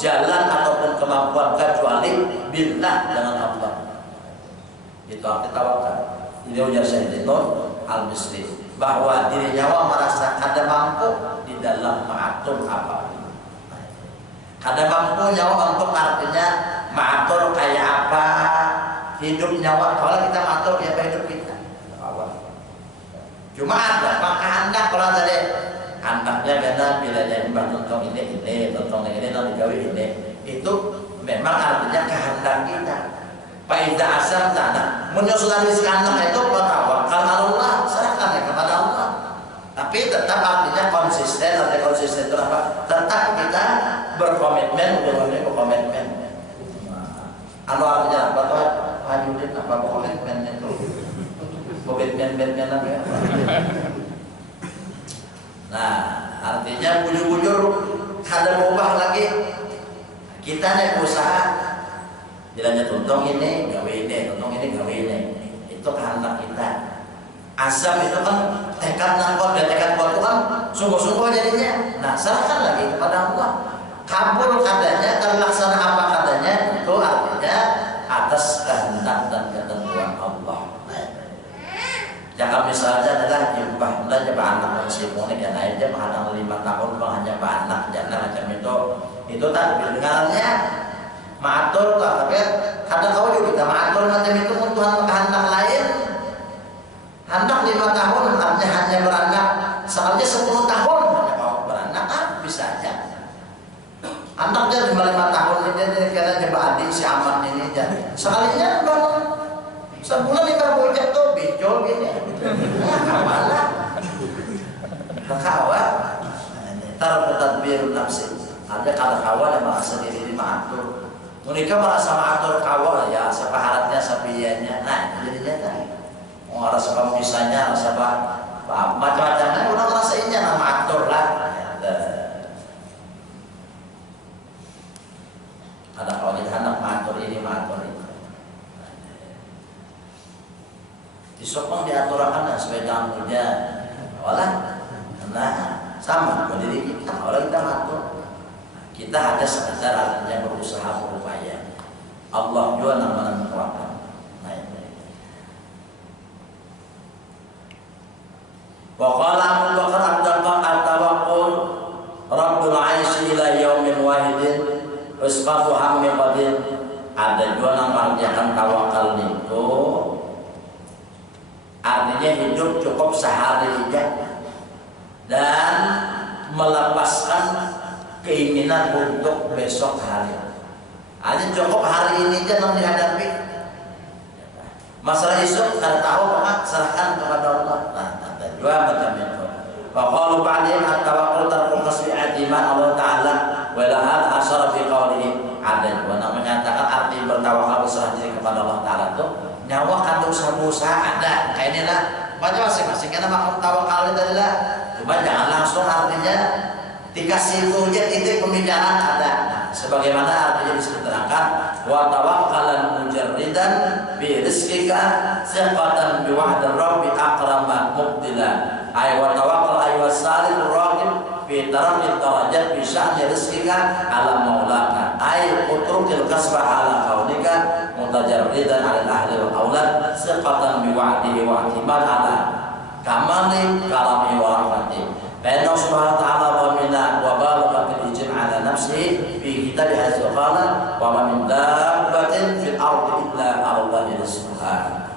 jalan ataupun kemampuan kecuali billah dengan Allah. Itu arti tawakal. Ini ujar Sayyidina Al-Misri, bahwa diri nyawa merasa kada mampu di dalam mengatur apapun. Kada mampu nyawa untuk artinya mengatur kayak apa hidup nyawa. Kalau kita mengatur kayak apa hidup kita. Cuma ada kehendak. Kalau tadi anaknya kata bila jadi tentang ini tentang digawe ini, itu memang artinya kehendak kita. Faida asam tanah menyusul rezeki anak itu bertawakal Allah, serahkan kepada Allah. Tapi tetap artinya konsisten. Artinya konsisten itu apa? Tetap kita berkomitmen. Anu artinya apa tuh? Lanjutin apa komitmen itu? Komitmen apa ya? Nah, artinya bujur-bujur kada berubah lagi. Kita nih usaha jalannya tuntung ini, gawe ini, tuntung ini, gawe ini. Itu kehendak kita. Azam itu kan tekad nangkot dan tekad kuat itu kan sungguh-sungguh jadinya. Nah, serahkan lagi kepada Allah. Kabul kadanya, terlaksana apa kadanya, itu artinya atas kehendak dan ketentuan Allah. Jangan misalnya adalah nyembah anak masih monik dan aja menghadang 5 tahun hanya anak jangan macam itu tak dengarnya maatur lah. Tapi kadang kau juga kita maatur macam itu Tuhan kehendak lain. Anak 5 tahun artinya hanya beranak, soalnya 10 tahun hanya kau beranak bisa aja. Anaknya 5 tahun ini kena coba adik si aman ini jadi sekalinya bangun sebulan ini bocah tuh bicol gini. Kawalah, kawan. tarku tadbir nafsi. Ada kalau kawan yang merasa diri mengatur. Mereka merasa mengatur kawan ya, siapa haratnya, sapiannya. Nah, jadinya kan. Mau rasa kamu misalnya, rasa apa macam-macamnya, orang rasainnya nama atur lah. Ada kalau kita anak mengatur ini, mengatur itu. Disokong diaturakan supaya jangan hujan. Walah, nah sama berdiri kita. Kalau kita mengatur, kita ada sekedar artinya berusaha berupaya. Allah juga nama tawakal. Waqala Abu Bakar at-tawakkul Rabbul 'aisy ila yaumin wahidin wasqatu hammi qadir. Ada juga yang mengerjakan tawakal itu artinya hidup cukup sehari aja dan melepaskan keinginan untuk besok hari. Hanya cukup hari ini aja yang dihadapi. Masalah esok kada tahu, maka serahkan kepada Allah. Nah, ada dua macam itu. Wa qalu ba'dihim at-tawakkul tarku kasbi'ati ma Allah Ta'ala wa la hal asyara fi qawlihi. Ada juga yang menyatakan arti bertawakal berserah diri kepada Allah Ta'ala itu nyawa kandung usaha ada. Kayak ini lah. Baca masing-masing karena makam tawakal itu adalah cuma jangan langsung artinya dikasih punya titik pembicaraan ada. Nah, sebagaimana artinya disebutkan wa tawakkalan mujarridan bi rizqika siqatan bi wahdir rabbi akrama mubtila ay wa tawakkal ay wasalil raqib fi tarqi darajat bi sya'ni rizqika ala maulaka ay utrukil kasba ala kaunika mutajarridan ala ahli wal aulad siqatan bi wa'dihi wa ihtimal ala kamali kalami wa rahmati. Karena Subhanahu wa ta'ala wa balagha fil ijm' ala nafsihi fi kitab azza wa qala wa ma min dabbatin fil ardi illa 'ala Allahi rizquha.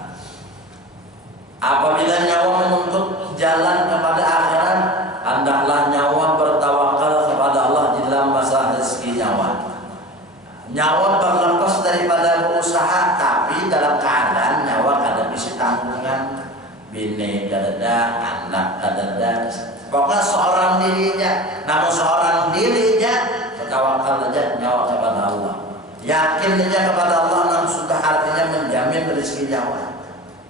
Apabila nyawa menuntut jalan kepada akhirat, hendaklah nyawa bertawakal kepada Allah di dalam masalah rezeki nyawa. Nyawa berlepas daripada berusaha, tapi dalam keadaan nyawa kada bisa tanggungan, bini kadada, anak kadada. Pokoknya seorang dirinya, namun seorang dirinya bertawakal saja nyawa kepada Allah. Yakin saja kepada Allah, namun sudah artinya menjamin rezeki nyawa.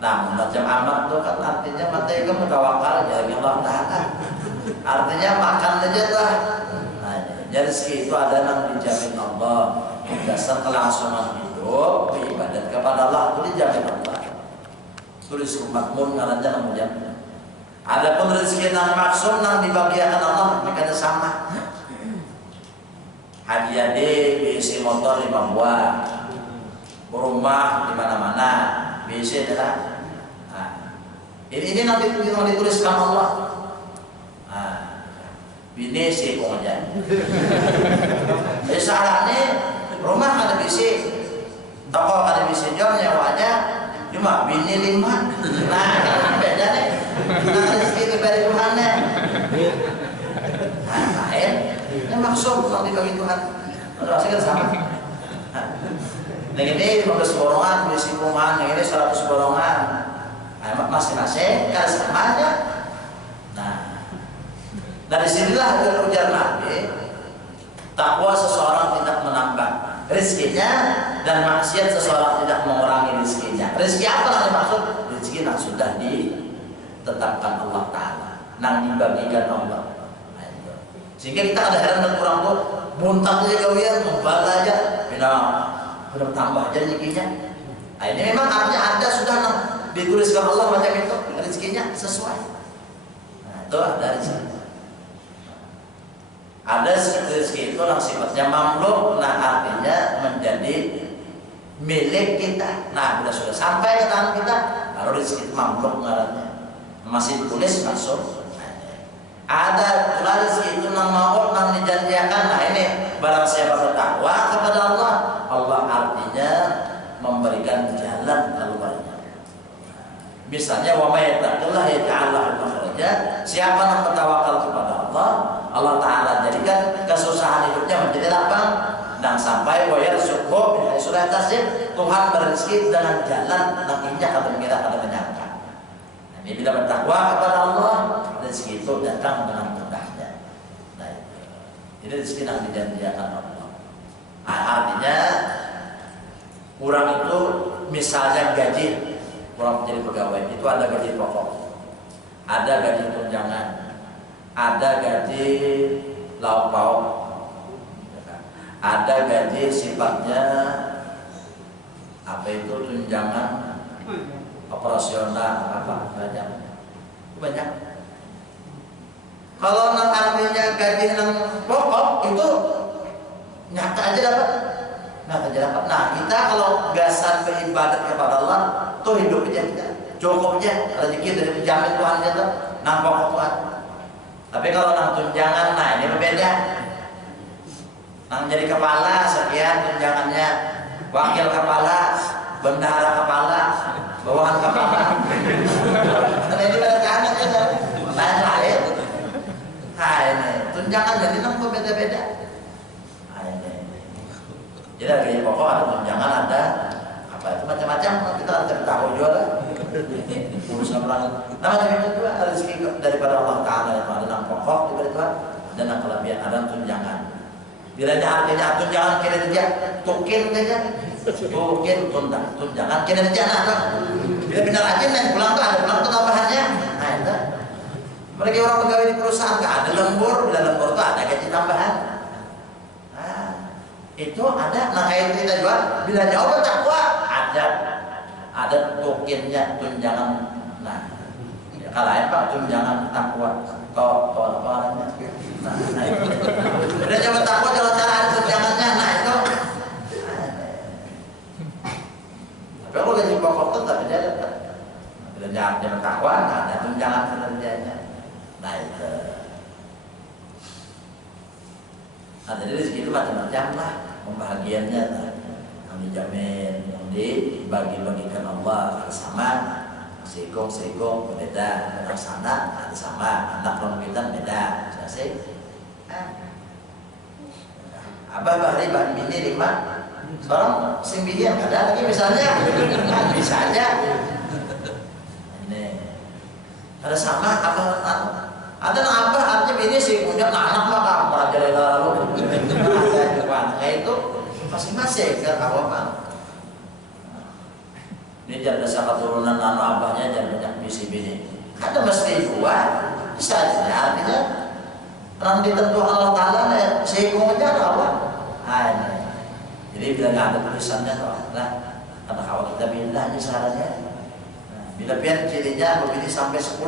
Nah, macam amat itu kan artinya mata itu bertawakal ya Allah Ta'ala. Artinya makan saja lah. Nah, jadi rezeki itu ada yang dijamin Allah. Dasar kelangsungan hidup, ibadat kepada Allah itu dijamin Allah. Tulis umatmu ngarannya namun jamin. Adapun rezeki yang maksud yang dibagiakan Allah mereka ada sama. Hadiah diisi motor 5 buah, rumah di mana-mana, biasa adalah. Nah, ini nanti yang dituliskan Allah. Nah, bini sih pokoknya. Misalnya rumah ada bisi, toko ada bisi jual nyawanya, cuma bini 5. Nah, beda nih. Nah, rezeki dari Tuhannya. Nah, lain. Yang maksud kalau dibagi Tuhan. Rasanya sama. Yang ini 15 borongan, bisi kuman, yang ini 100 borongan. Nah, masing-masing kan sama aja. Nah, dari sinilah ujar Nabi, takwa seseorang tidak menambah rezekinya dan maksiat seseorang tidak mengurangi rezekinya. Rezeki apa yang dimaksud? Rezeki yang sudah ditetapkan Allah Ta'ala, yang dibagikan Allah. Sehingga kita ada heran dan kurang tuh buntak aja kawian, membala aja, udah tambah aja rezekinya. Nah, ini memang artinya ada sudah dituliskan Allah macam itu, rezekinya sesuai. Nah, itu ada rezeki. Ada rezeki itu yang sifatnya mamluk, nah artinya menjadi milik kita. Nah, bila sudah sampai ke tangan kita, baru rezeki itu mamluk ngarannya. Masih ditulis masuk. Ada pula rezeki itu yang mau yang dijanjikan. Nah, ini barang siapa bertakwa kepada Allah, Allah artinya memberikan jalan keluarnya. Misalnya wa may yattaqillah yaj'al lahu makhraja. Siapa yang bertawakal kepada Allah, Allah Ta'ala jadikan kesusahan hidupnya menjadi lapang dan sampai wa yarzuqhu min haitsu la yahtasib. Tuhan berrezeki dengan jalan yang injak atau kita pada menyangka. Nah, ini bila bertakwa kepada Allah, rezeki itu datang dengan mudahnya. Nah, Ini rezeki yang dijanjikan Allah. Artinya kurang itu misalnya gaji, kurang menjadi pegawai itu ada gaji pokok, ada gaji tunjangan, ada gaji lauk pauk, ada gaji sifatnya apa itu tunjangan operasional apa banyak. Kalau nang artinya gaji nang pokok itu nyata aja dapat. Nah kita kalau gasan beribadat kepada Allah tuh hidup aja kita cukupnya rezeki dari penjamin Tuhan itu nang pokok Tuhan. Tapi kalau nang tunjangan, nah ini berbeda. Nang jadi kepala sekian tunjangannya, wakil kepala, bendahara kepala, bawahan kepala. Nah ini berarti anak ya, lain. Nah ini tunjangan jadi nang berbeda-beda. Jadi ada gaji pokok, ada tunjangan, ada apa itu macam-macam. Kita harus tahu juga lah. Urusan pelanggan. Nah macam itu juga rezeki daripada Allah Taala yang ada nang pokok diberi Tuhan, ada nang kelebihan, ada tunjangan. Bila artinya tunjangan kinerja, tukin saja, tukin tunjangan kinerja nah. Bila benar rajin nih pulang tuh ada pulang tambahannya. Nah itu. Mereka orang pegawai di perusahaan nggak ada lembur, bila lembur tuh ada gaji tambahan. Itu ada, nah kayak kita jual bila jauh takwa ada tukinnya tunjangan. Nah ya, kalau apa tunjangan takwa kok apa namanya nah itu bila jauh takwa kalau cara ada tunjangannya nah itu tapi kalau gaji pokok tuh tak beda bila jauh takwa nah ada tunjangan kinerjanya. Nah itu nah jadi rezeki itu macam-macam lah pembahagiannya yang dijamin, yang dibagi-bagikan Allah sama segong berbeda, anak sana ada sama, anak rambutan beda, selesai. Abah bahari bahan bini 5 seorang sembilan ada lagi misalnya bisa aja ini ada sama ada apa artinya bini sih punya anak maka para jalan lalu ada kayak itu masing-masing kan apa ini jangan dasar keturunan nano abahnya jangan banyak bisi bini ada mesti dua bisa aja artinya orang ditentukan Allah Taala sehingga aja apa jadi bila nggak ada tulisannya nah kata kawan kita bilang aja syaratnya bila pian cirinya begini sampai 10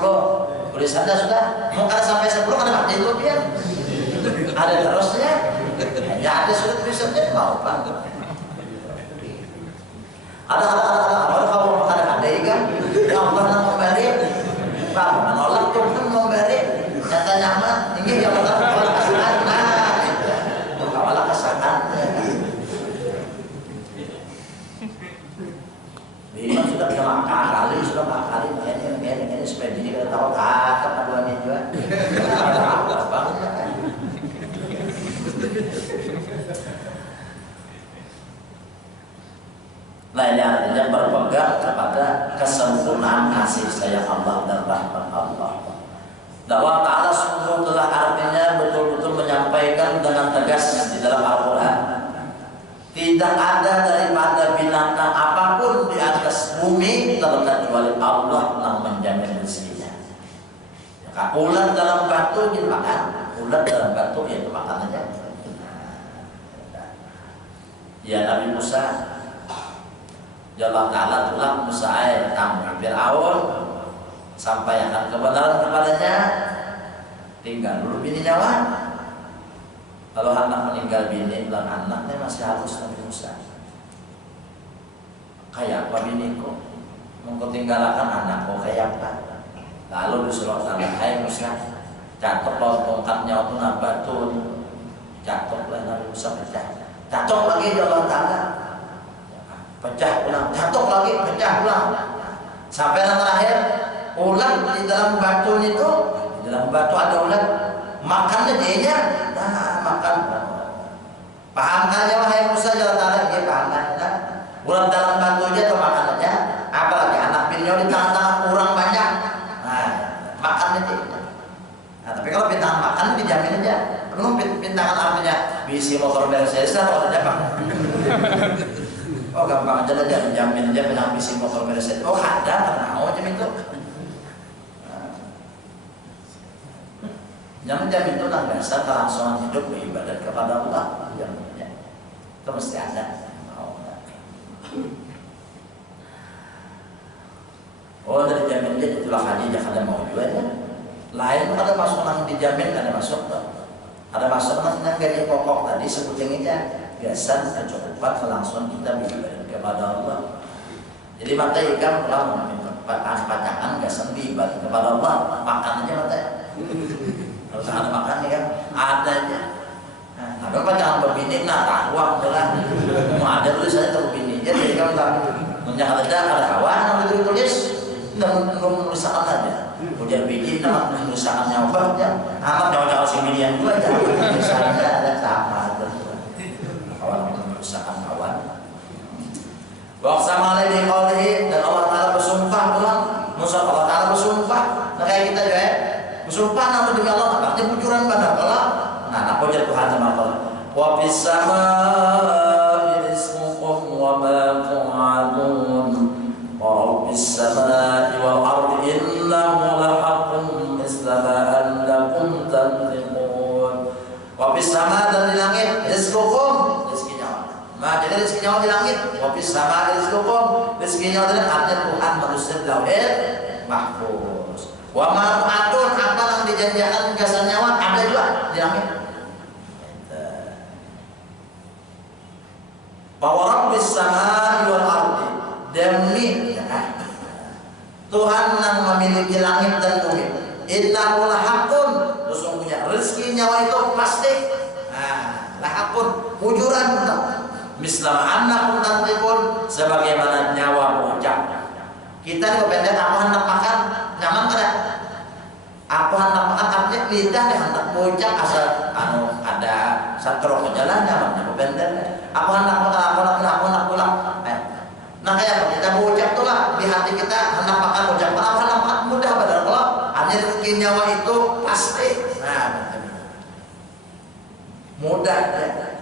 tulisannya sudah mau kada sampai 10 kada mati itu pian ada terusnya ya ada sudah tulisannya mau pak ada kalau ada ikan ya Allah nak memberi pak menolak tuh pun memberi nyata nyaman ini yang Allah kasihkan nah itu kawalah kesalahan Bima sudah berapa kali kayaknya supaya bini kita tahu kakak aduannya juga banget ya kan nah ini artinya berpegang kepada kesempurnaan kasih sayang Allah dan rahmat Allah. Dakwah Ta'ala sungguh telah artinya betul-betul menyampaikan dengan tegas di dalam Al-Quran. Tidak ada daripada binatang apapun di atas bumi terkecuali Allah yang menjamin rezekinya. Ulat dalam batu dimakan, ulat dalam batu ya dimakan aja. Ya Nabi Musa, ya Allah Ta'ala telah Musa tamu Fir'aun sampaikan kebenaran kepadanya, tinggal dulu bini nyawa. Kalau anak meninggal bini dan anaknya masih harus Nabi Musa. Kayak apa biniku? Mau tinggalkan anakku kayak apa? Lalu disuruh sama hai Musa, catok tongkatnya waktu batu, catok lah Nabi Musa pecah. Catok lagi ya Allah Ta'ala, pecah ulang, catok lagi pecah ulang. Sampai yang terakhir ulat di dalam batu itu, di dalam batu ada ulat, makannya dia makan. Pahamkan ya wahai Musa jalan tarik dia pahamkan. Ulat dalam batunya atau makanannya, apalagi anak bininya di tangan-tangan kurang banyak. Nah, makannya dia. Nah, tapi kalau pintangan makan dijamin aja. Belum pintangan Mercedes atau ada bang? Oh gampang aja lah, jamin aja penampisin motor Mercedes. Oh ada, mau jamin itu. Jamin itu tentang dasar kelangsungan hidup beribadat kepada Allah. Jaminnya itu mesti ada. Mau nggak? Oh dari jamin dia itulah haji jangan ada mau juga ya. Lain ada masuk nang dijamin ada masuk tuh. Ada masuk nang gaji pokok tadi sebutin aja. Biasa kecukupan kelangsungan kita beribadat kepada Allah. Jadi mata ikan kalau mau minta pacangan gasan beribadat kepada Allah, makan aja mata. Harus ada makan ya kan, ada aja. Nah, tapi pacangan berbini, nah tahuang lah. Mau ada tulisannya berbini, jadi kan menjaga ada kawan yang ditulis, nggak menulisakan aja. Ujar biji, nama menulisakannya obatnya. Amat jauh-jauh si milian juga aja. Misalnya ada sama. Kawan merusakan kawan. Waqsama alaihi qawlihi, dan Allah Ta'ala bersumpah ulang. Musa Allah Ta'ala bersumpah. Nah kayak kita juga ya. Bersumpah nama demi Allah, artinya bujuran pada Allah. Nah, nak puja Tuhan sama Allah. Wa fis samaa'i rizqukum wa ma tu'adun. Wa rabbis samaa'i wal ardi innahu lahaqqun misla ma annakum tantiqun. Wa fis samaa'i, dan di langit rizqukum, rezekinya. Nah, jadi rezekinya di langit. Wa fis samaa'i rizqukum, rezekinya di langit. Artinya Tuhan manusia di lauh mahfuz. Wa ma tu'adun, apa yang dijanjikan gasan nyawa ada juga di langit. Wa rabbis samaa'i wal ardi, demi Tuhan yang memiliki langit dan bumi. Innahu lahaqqun, sesungguhnya rezeki nyawa itu pasti. Nah, lahaqqun, bujuran benar. Mislam annakum tantiqun, sebagaimana nyawa mengucap. Kita di pendek apa hendak makan nyaman kada? Apa hendak makan artinya lidah deh hendak mengucap asal ada satrok jalan nyaman pendek. Apa hendak makan apa hendak pulang. Nah kayak kita mengucap tuh lah di hati kita hendak makan ucap apa hendak makan mudah padahal kalau hanya rezeki nyawa itu pasti. Nah mudah ya.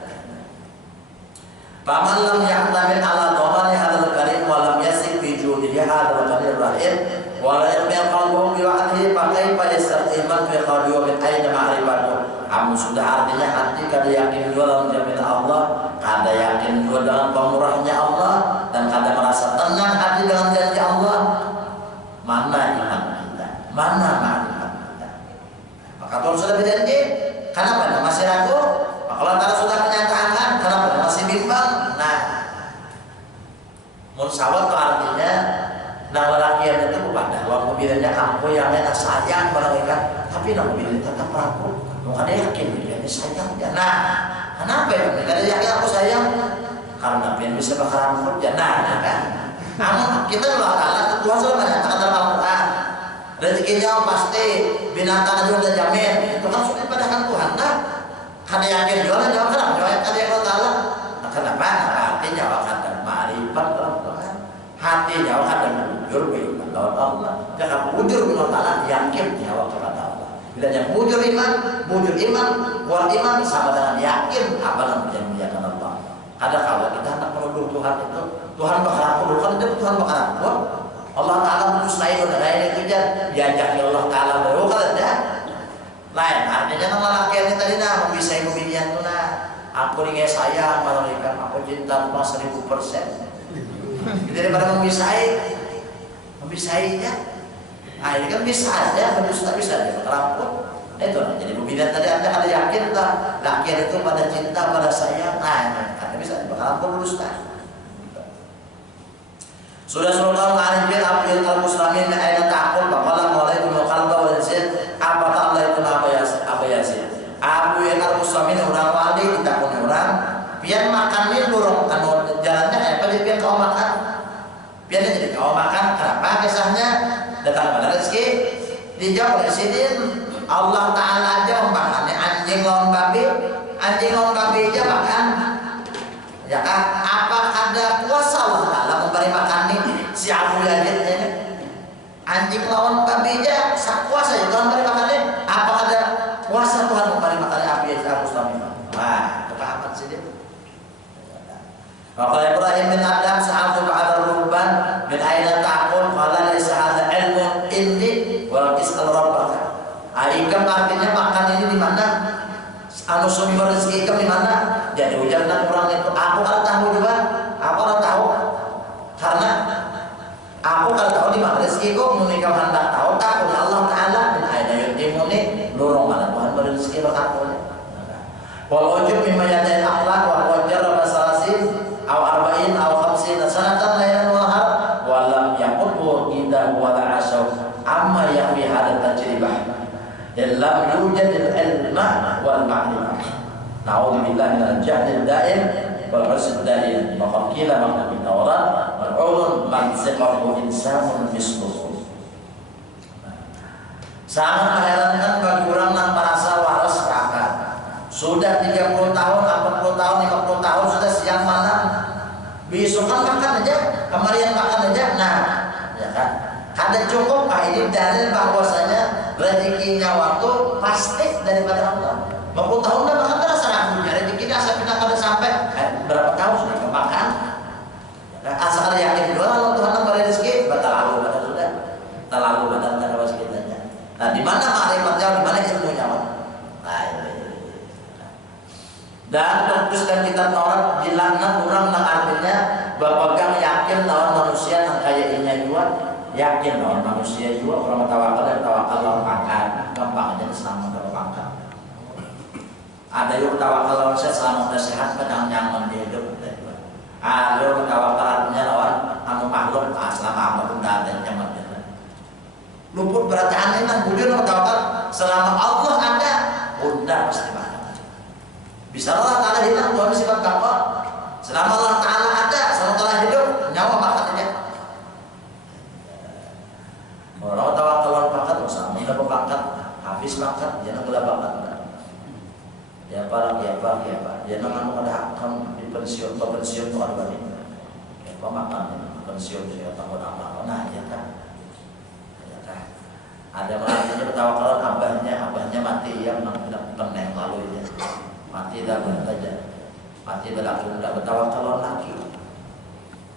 Paman lam ya'tamil ala dhamani hadal karim wa lam yasik fi judihi hadal qadir rahim wa la yaqbil qalbuhu bi wa'dihi fa kaifa yastaqiman fi qawli wa min ayna ma'rifatuh. Kamu sudah artinya hati kada yakin juga dalam jaminan Allah, kada yakin juga dengan pemurahnya Allah, dan kada merasa tenang hati dengan janji Allah. Mana iman kita? Mana ma'rifat kita? Maka Tuhan sudah berjanji, kenapa masih ragu? Allah Ta'ala sudah menyatakan, kenapa masih bimbang? Nah, mursawat itu artinya nah lelakian itu kepada wa mobilnya aku yang enak sayang mereka, tapi nah mobilnya tetap ragu. Ada yakin mobilnya sayang ya. Nah, kenapa ya? Ada yakin aku sayang? Karena biar bisa bakal ragu ya. Nah, kan? Namun kita Allah Ta'ala Tuhan sudah menyatakan dalam Al-Quran, rezekinya pasti, binatang juga udah jamin. Itu kan sudah dipadahkan Tuhan. Nah, kada yakin jualan jawab kenapa? Jawab kada yang Allah Ta'ala. Nah, kenapa? Hati jawab kada ma'rifat Tuhan. Hati jawab kada bujur beriman lawan Allah. Jangan bujur beriman Ta'ala, yakin jawab kepada Allah. Bila yang bujur iman, kuat iman sama dengan yakin apa yang dijanjikan Allah. Ada kalau kita hendak menuduh Tuhan itu, Tuhan bakal aku kan itu Tuhan bakal aku. Allah Ta'ala mustahil dan lain itu diajak Allah Ta'ala baru kalau ada. Lain artinya nama laki-laki tadi nah membisai pemilihan tuh nah aku ringai sayang malaikat aku cinta cuma 1000%. Daripada membisainya. Nah ini kan bisa aja, berdusta bisa aja terampun. Itu jadi pemilihan tadi ada yakin tak laki itu pada cinta pada sayang. Nah ada bisa terampun berdusta. Sudah sultan al-Anjir Abdul al-Muslimin ayat ta'akul baqala mulaikum qalba wal zid apa ta'ala itu apa yasin Abu yang al-Muslimin orang wali kita punya orang pian makan ni burung anu jalannya apa dia pian kau makan pian jadi kau makan kenapa kisahnya datang pada rezeki dijawab oleh sidin Allah Ta'ala aja makan anjing lawan babi aja makan ya kan apa ada kuasa Allah Ta'ala memberi makan nih si Abu Yazid ini anjing lawan babi aja kuasa ya Tuhan memberi makan nih apa ada kuasa Tuhan memberi makan Abu Yazid Abu Sulaim. Wah kepahaman sih dia Maka Ibrahim bin Adam sa'altu ba'da rubban min aina ta'qul qala laysa hadha ilmun indi wa is'al rabbaka. Ikam artinya makan ini di mana? Anu sumber rezeki ikam di mana? Jadi ujarkan orang itu, aku kan tahu juga, aku kan tahu. Karena aku kan tahu di mana rezekiku, menikah hendak tahu takut Allah Ta'ala min aina yutimuni lurung mana Tuhan beri rezeki aku. Wal ujub mimma yadai akhlak wa wajar basalasin aw arba'in aw khamsin sanatan laylan wa nahar wa lam yaqulu idza wa la asaw amma yahwi hadha tajribah illa yujad al-ilma wal ma'rifah. Na'udzu billahi minal jahli daim wal husd daim. Maka qila maqam al-awran wal ulun man saqahu insanun misluhu. Sangat mengherankan bagi orang yang merasa waras kakak. Sudah 30 tahun, 40 tahun, 50 tahun sudah siang malam. Besok kan makan aja, kemarin makan aja. Nah, ya kan? Ada cukup ini dalil bahwasanya rezekinya waktu pasti daripada Allah. 50 tahun dah makan terasa ragunya rezekinya asal kita kada sampai berapa tahun sudah kemakan. Nah, asal yakin dua kalau Tuhan memberi rezeki, batal lalu batal sudah. Terlalu batal kada was kita. Nah, di mana makrifatnya, di mana ilmunya? Nah, dan teruskan kitab Taurat dilaknat orang yang artinya berpegang yakin lawan manusia yang kayak ini juga yakin lawan manusia juga orang tawakal dan tawakal lawan pangkat gampang aja selama dalam pangkat. Ada yang tawakal lawan saya selama udah sehat kadang nyaman di hidup. Ada yang tawakal artinya lawan anu makhluk selama apapun ada nyaman. Luput berarti aneh nang budi orang tawakal selama Allah ada bunda pasti makan. Bisa Allah Ta'ala hilang, Tuhan sifat kapal. Selama Allah Ta'ala ada, selama Allah hidup, nyawa makan aja. Kalau tawakal pakat, sama kita pangkat, habis pangkat, jangan gelap pangkat. Ya pak, jangan ada hakam di pensiun tuh ada balik. Ya pak makan, pensiun jadi otak apa? Nah, ya kan. Ada artinya tawakal abahnya mati yang peneng lalu ya. Mati dah saja, mati berlaku tidak bertawakal lagi.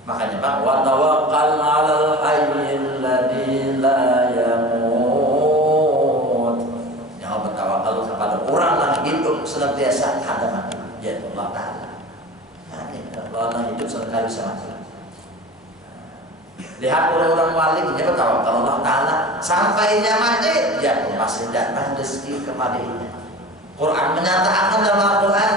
Makanya Pak, wa tawakkal 'alal hayyil ladzi la yamut. Jangan bertawakal kepada orang yang hidup senantiasa ada mati, yaitu Allah Ta'ala. Allah yang hidup senantiasa mati. Lihat orang-orang wali dia bertawakal Allah Ta'ala sampainya mati, ya pasti datang rezeki kepadanya. Quran menyatakan dalam Al-Quran,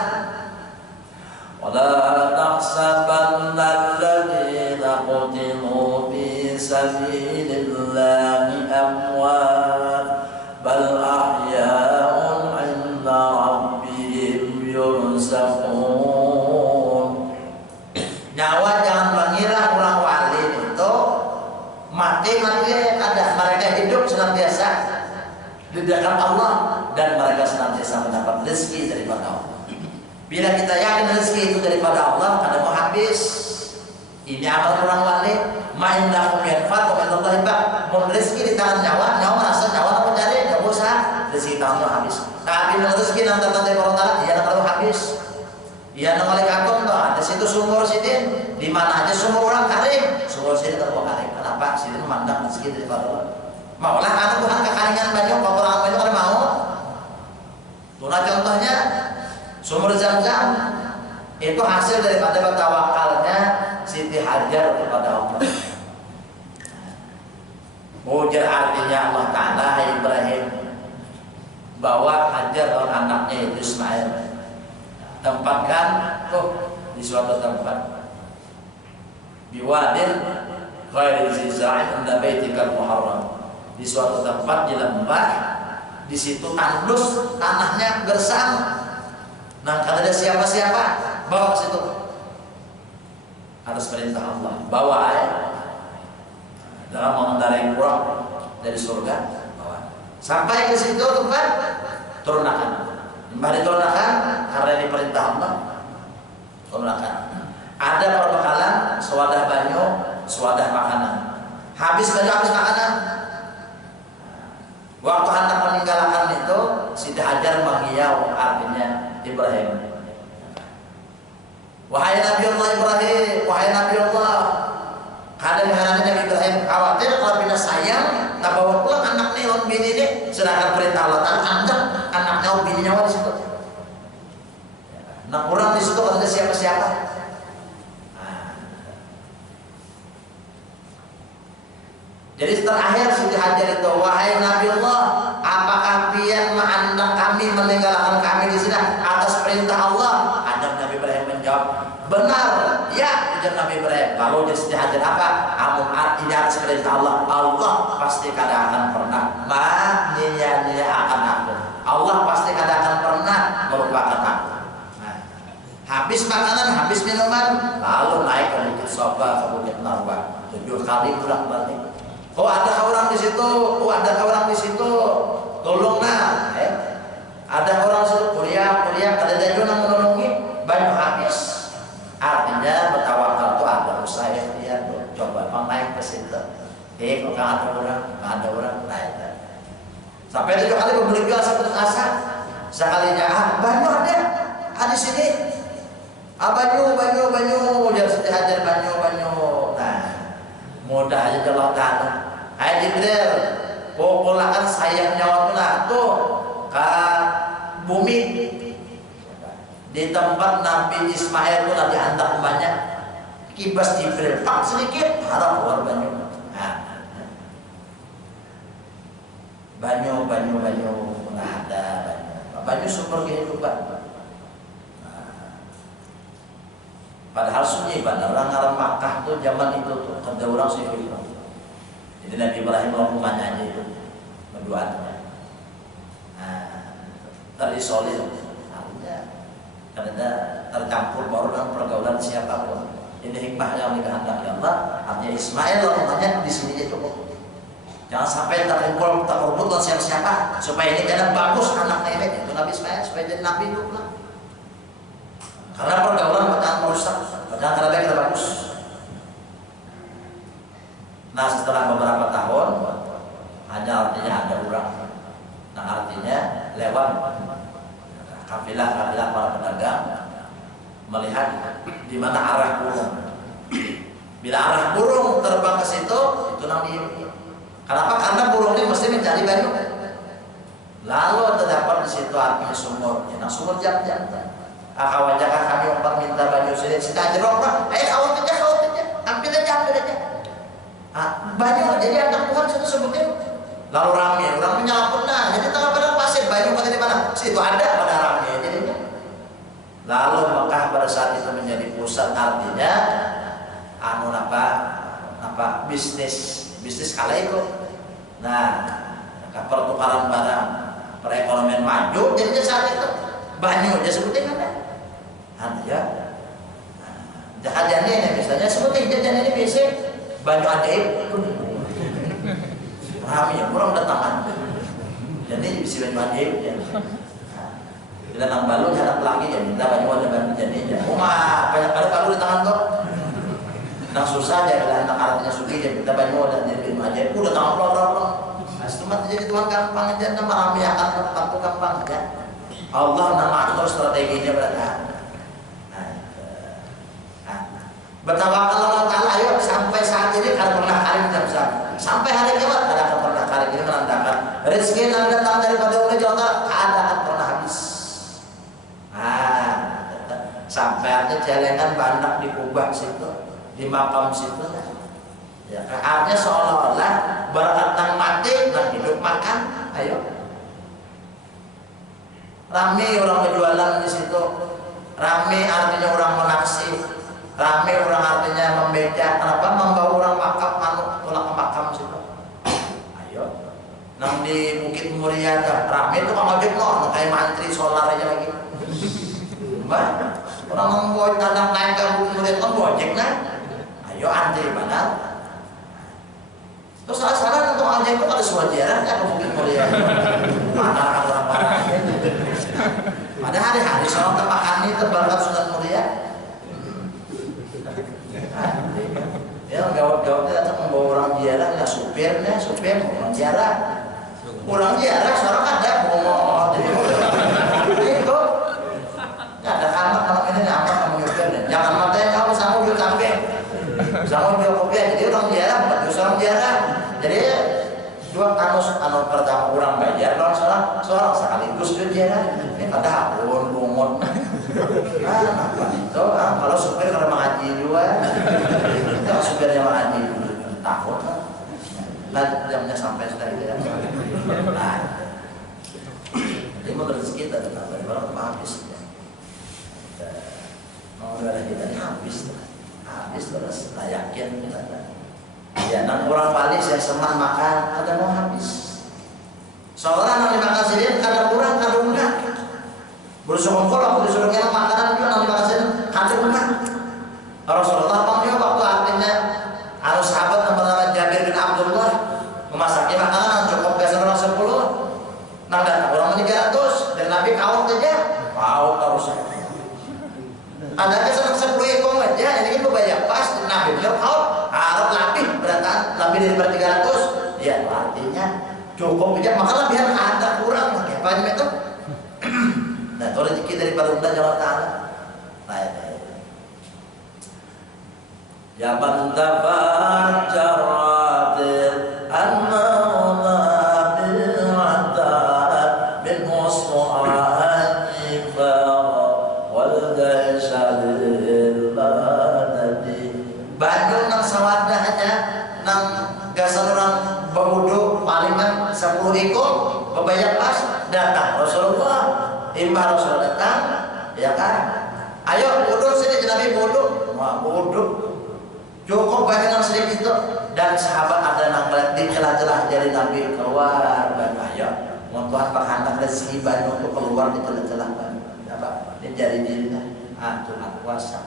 wala tahsabanna alladziina qutilu fi sabilillahi amwaat bal ahyaa'un 'inda rabbihim yurzaqun. Nyawa jangan mengira orang wali itu mati ada, mereka hidup senantiasa di dekat Allah dan mereka senantiasa mendapat rezeki daripada Allah. Bila kita yakin rezeki itu daripada Allah, kada mau habis. Ini amal orang wali, main dah yanfat wa Allah ibad. Mun rezeki di tangan nyawa merasa nyawa apa cari, enggak usah rezeki tangan habis. Tapi rezeki nang tanda orang Taala, dia kalau habis. Dia nang oleh kakon tuh, ada situ sumur situ, di mana aja sumur orang karim, sumur situ kalau karim. Kenapa? Situ memandang rezeki daripada Allah. Maulah anu Tuhan kekaringan banyak, kalau orang banyak ada mau. Tuna contohnya sumur Zam-Zam itu hasil daripada bertawakalnya Siti Hajar kepada Allah. Ujar artinya Allah Ta'ala Ibrahim bawa Hajar dan anaknya itu Ismail, tempatkan tuh di suatu tempat biwadin ghairi ziza'in inda baitikal muharram, di suatu tempat di lembah. Di situ tandus, tanahnya gersang. Nah, kalau ada siapa-siapa, bawa ke situ. Atas perintah Allah, bawa air. Dalam mengendarai pulang dari surga, bawa. Sampai ke situ tempat, turunkan. Mbah diturunkan karena ini perintah Allah. Turunkan. Ada perbekalan, sewadah banyu, sewadah makanan. Habis banyu, habis makanan. Waktu hendak meninggalkan itu, Siti Hajar menghiyau artinya Ibrahim. Wahai Nabi Allah Ibrahim, siapa? Nah. Jadi terakhir Siti Hajar itu, wahai Nabi Allah, apakah pian mengandak kami meninggalkan kami di sini atas perintah Allah? Ajak Nabi Ibrahim menjawab, benar, ya. Ujar Nabi Ibrahim. Kalau dia Siti Hajar apa? Ini atas perintah Allah. Allah pasti kadang akan pernah menyia-nyiakan aku. Allah pasti kadang akan pernah melupakan aku. Nah, habis makanan, habis minuman, lalu naik ke Bukit Soba, ke Bukit Marwah, 7 kali bolak-balik. Oh, ada orang di situ, oh ada orang di situ, tolong nah, ada orang situ kuliah, ada yang menolongi, banyak habis. Artinya bertawakal itu ada usaha dia tuh, coba naik ke situ. Kok ada orang, naik. Sampai 7 kali membeli gelas satu asa, sekalinya banyak ada di sini. Banyu, dia Siti Hajar banyu. Nah, mudah aja kalau tanah. Hai Jibril, pokoknya sayang nyawa tuh ke bumi. Di tempat Nabi Ismail itu Nabi hantar banyak kibas Jibril, tak sedikit harap keluar banyu. Nah, banyu, nah ada banyu sumber kehidupan. Padahal sunyi banget orang Arab Makkah tuh zaman itu tuh ada orang sihir. Jadi Nabi Ibrahim rumahnya aja itu berduanya. Nah, terisolir, artinya karena tercampur baru dalam pergaulan siapapun. Ini hikmah yang dikehendaki Allah. Artinya Ismail rumahnya di sini aja cukup. Jangan sampai terkumpul dan siapa-siapa supaya ini jadi bagus anaknya ini itu Nabi Ismail supaya jadi Nabi itu lah. Karena pergaulan bacaan merusak, bacaan terbaik kita bagus. Nah setelah beberapa tahun, hanya artinya ada orang. Nah artinya lewat kafilah para pedagang melihat di mana arah burung. Bila arah burung terbang ke situ, itu Nabi. Kenapa? Karena burung ini mesti mencari banyu. Lalu terdapat di situ artinya sumur. Nah sumur jam-jam. Akawajakah kami umpat minta banyu sini. Sita jerok, kawat aja. Ambil aja. Banyu jadi anak Tuhan situ sebutin. Lalu rame, orang menyalapun nah. Jadi tengah padang pasir banyu pada di mana? Situ ada pada rame jadinya. Lalu Mekah pada saat itu menjadi pusat artinya bisnis kala itu. Nah, pertukaran barang, perekonomian maju jadinya saat itu banyu aja sebutin kan? Ya. Jajannya ini misalnya sebutin jajan ini biasa banyu ajaib. Rame ya, orang datangan. Jadi bisa banyu ajaib ya. Bila nang balon harap lagi ya minta banyu ada banyu jadi ya. Banyak kali kalau di tangan kok. Nang susah ya bila anak artinya sugi ya minta banyu ada jadi banyu ajaib. Udah tangan pelong. Nah, cuma jadi tuan gampang aja nama rame akan tempat gampang aja. Allah nama atur strateginya berada. Bertawakal Allah Ta'ala ayo sampai saat ini kada pernah kali kita bisa sampai hari kiamat kada akan pernah kali ini menandakan rezeki yang datang daripada Allah Ta'ala kada akan pernah habis. Sampai ada celengan banyak di kubah situ, di makam situ. Ya, artinya seolah-olah berkat nang mati nang hidup makan, ayo. Rame orang berjualan di situ, rame artinya orang menaksi. Rame orang artinya membeca, kenapa membawa orang makam tolak ke makam situ. Ayo, nang di Bukit Muria rame itu kalau ojek no, kayak mantri solar aja lagi. Mbak, orang membawa anak naik ke Bukit Muria kan ojek nah. Ayo antri mana? Terus salah untuk ojek itu ada sewajarnya kan ke Bukit Muria. Mana orang parah? Ada hari-hari seorang termakan ini terbarat Sunan Muria. Ya gawat-gawatnya datang membawa orang ziarah, ya supir orang ziarah. Orang ziarah sekarang ada bohong. Itu nggak ada kamar kalau ini apa kamu nyupirnya. Jangan matanya kamu sanggup jual kambing, sanggup jual kopi. Jadi orang ziarah, orang ziarah. Jadi dua anu pertama orang bayar, seorang sekaligus jual ziarah. Ini ada abon, bungut. Apa itu? Nah, jamnya sampai sudah gitu ya. Nah, jadi mau rezeki kita tetap orang habis. Mau ada kita habis terus. Nah, yakin kita. Ya, nang kurang balik saya seman makan, ada mau habis. Seorang yang dimakan sendiri ada kurang, ada enggak. Berusaha kalau disuruh ngelak makanan juga nanti makan sendiri, ada enggak. Rasulullah panggil waktu artinya harus sahabat nama Jabir bin Abdullah memasaknya makanan cukup biasa orang 10. Nah, dan orang 300 dan Nabi kawat aja, kawat harus. Ada kesan 10 ekor aja, ini kan banyak pas Nabi beliau kawat harap lebih beratan lebih dari 300. Ya artinya cukup aja, maka lebihan ada kurang kayak apa itu. Nah, itu rezeki daripada Allah Jalla Ta'ala. Nah, ya man tafajjaratil anna bil adat bin musmu'ani fa wal jasadil ladati. Bandung nang sawadah aja nang gasan orang berwudu palingan 10 ekor bebayar pas datang Rasulullah. Imbah Rasul datang, ya kan? Ayo wudu sini Nabi wudu, wah wudu. Cukup bayangan sedikit itu dan sahabat ada yang ngeliat di celah-celah dari Nabi keluar dan ayo mau Tuhan perhandak rezeki banyak untuk keluar di celah-celah apa? Ini jari dirinya, Tuhan kuasa.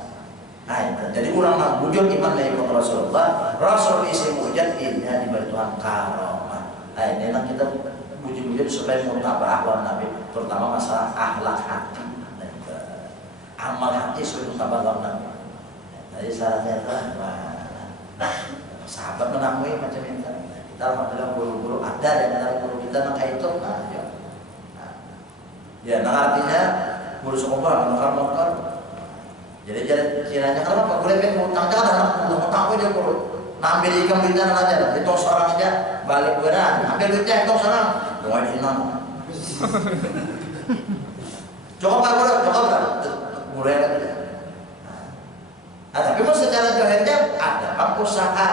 Nah itu, jadi kurang wujud iman dari Rasulullah. Rasul isi wujud ini diberi Tuhan karomah. Nah ini yang kita wujud-wujud supaya mutabah akhlak Nabi, terutama masalah akhlak hati, amal hati supaya mutabah akhlak Nabi. Jadi syaratnya adalah sahabat menamui macam itu. Kita alhamdulillah guru-guru ada yang menarik guru kita nak itu, ya, nah artinya guru sekolah motor. Jadi kiranya kenapa boleh pengen utang jangan utang dia guru. Ambil ikan kita aja, itu seorang aja balik beran, ambil duitnya itu seorang, doain inam. Coba mulai kan. Tapi mau secara johirnya ada bang usaha.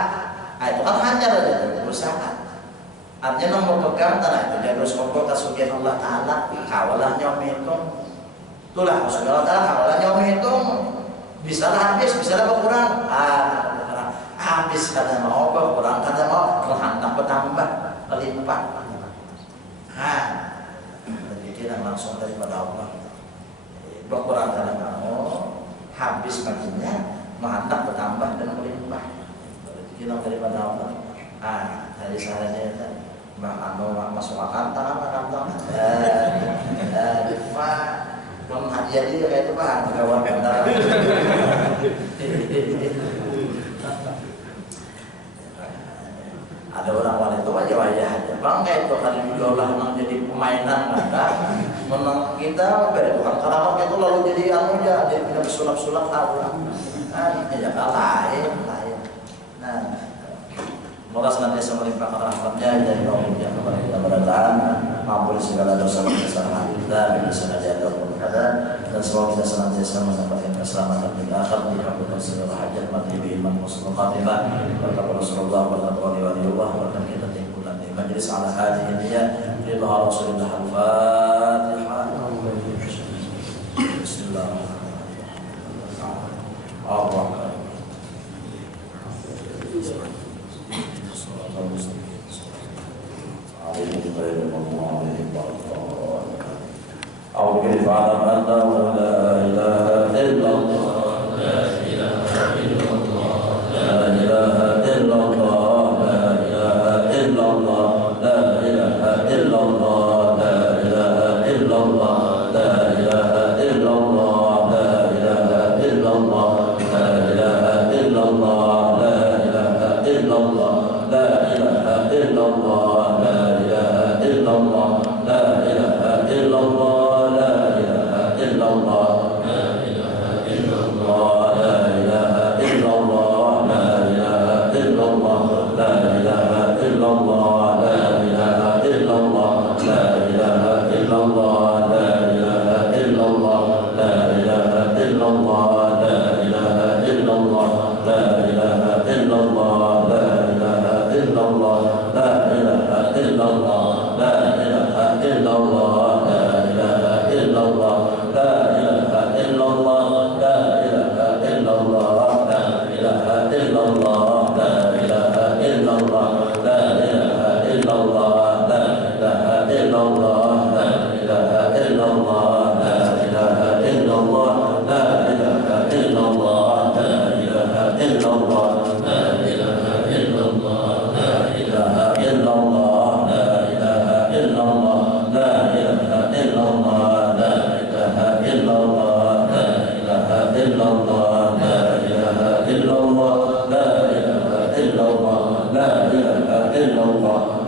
Nah, itu kan hanya ada usaha. Artinya nomor pegang tanah itu dia harus ngomong kasugian Allah Taala kawalah nyom hitung. Itulah kasugian Allah Taala kawalah nyom hitung. Bisa habis, bisa berkurang. Habis kata mau berkurang kata mau menghantam bertambah melimpah. Nah, rezeki langsung daripada Allah. Berkurang kata mau habis makinnya menghantam bertambah dan melimpah. Rezeki daripada Allah. Dari sarannya itu masuk makan tangan. Belum hadiah dia kayak itu Pak, kawan bentar. Ada orang wanita aja wajah aja. Bang kayak itu kali juga Allah memang jadi permainan maka menang kita beda bukan keramat itu lalu jadi aja jadi kita bersulap-sulap orang. Ya lain. Nah, semoga senantiasa melimpahkan rahmatnya dari Allah yang kepada kita berdataan, mampun segala dosa dan kesalahan kita, bisa saja ada dan semoga kita senantiasa mendapatkan keselamatan di akhirat di hadapan segala hajat mati iman husnul khatimah. Berkat Rasulullah berkat kita timbulan di majlis ala hadhihi niyah ridha Rasulullah al-Fatihah. Bismillahirrahmanirrahim. أو كيف أعلم أنه لا إله إلا الله لا إله إلا الله لا إله إلا الله لا إله إلا الله لا إله إلا الله لا إله إلا الله لا إله إلا الله لا إله إلا الله لا إله إلا الله لا إله إلا الله لا إله إلا الله لا إله إلا الله لا إله إلا الله لا إله إلا الله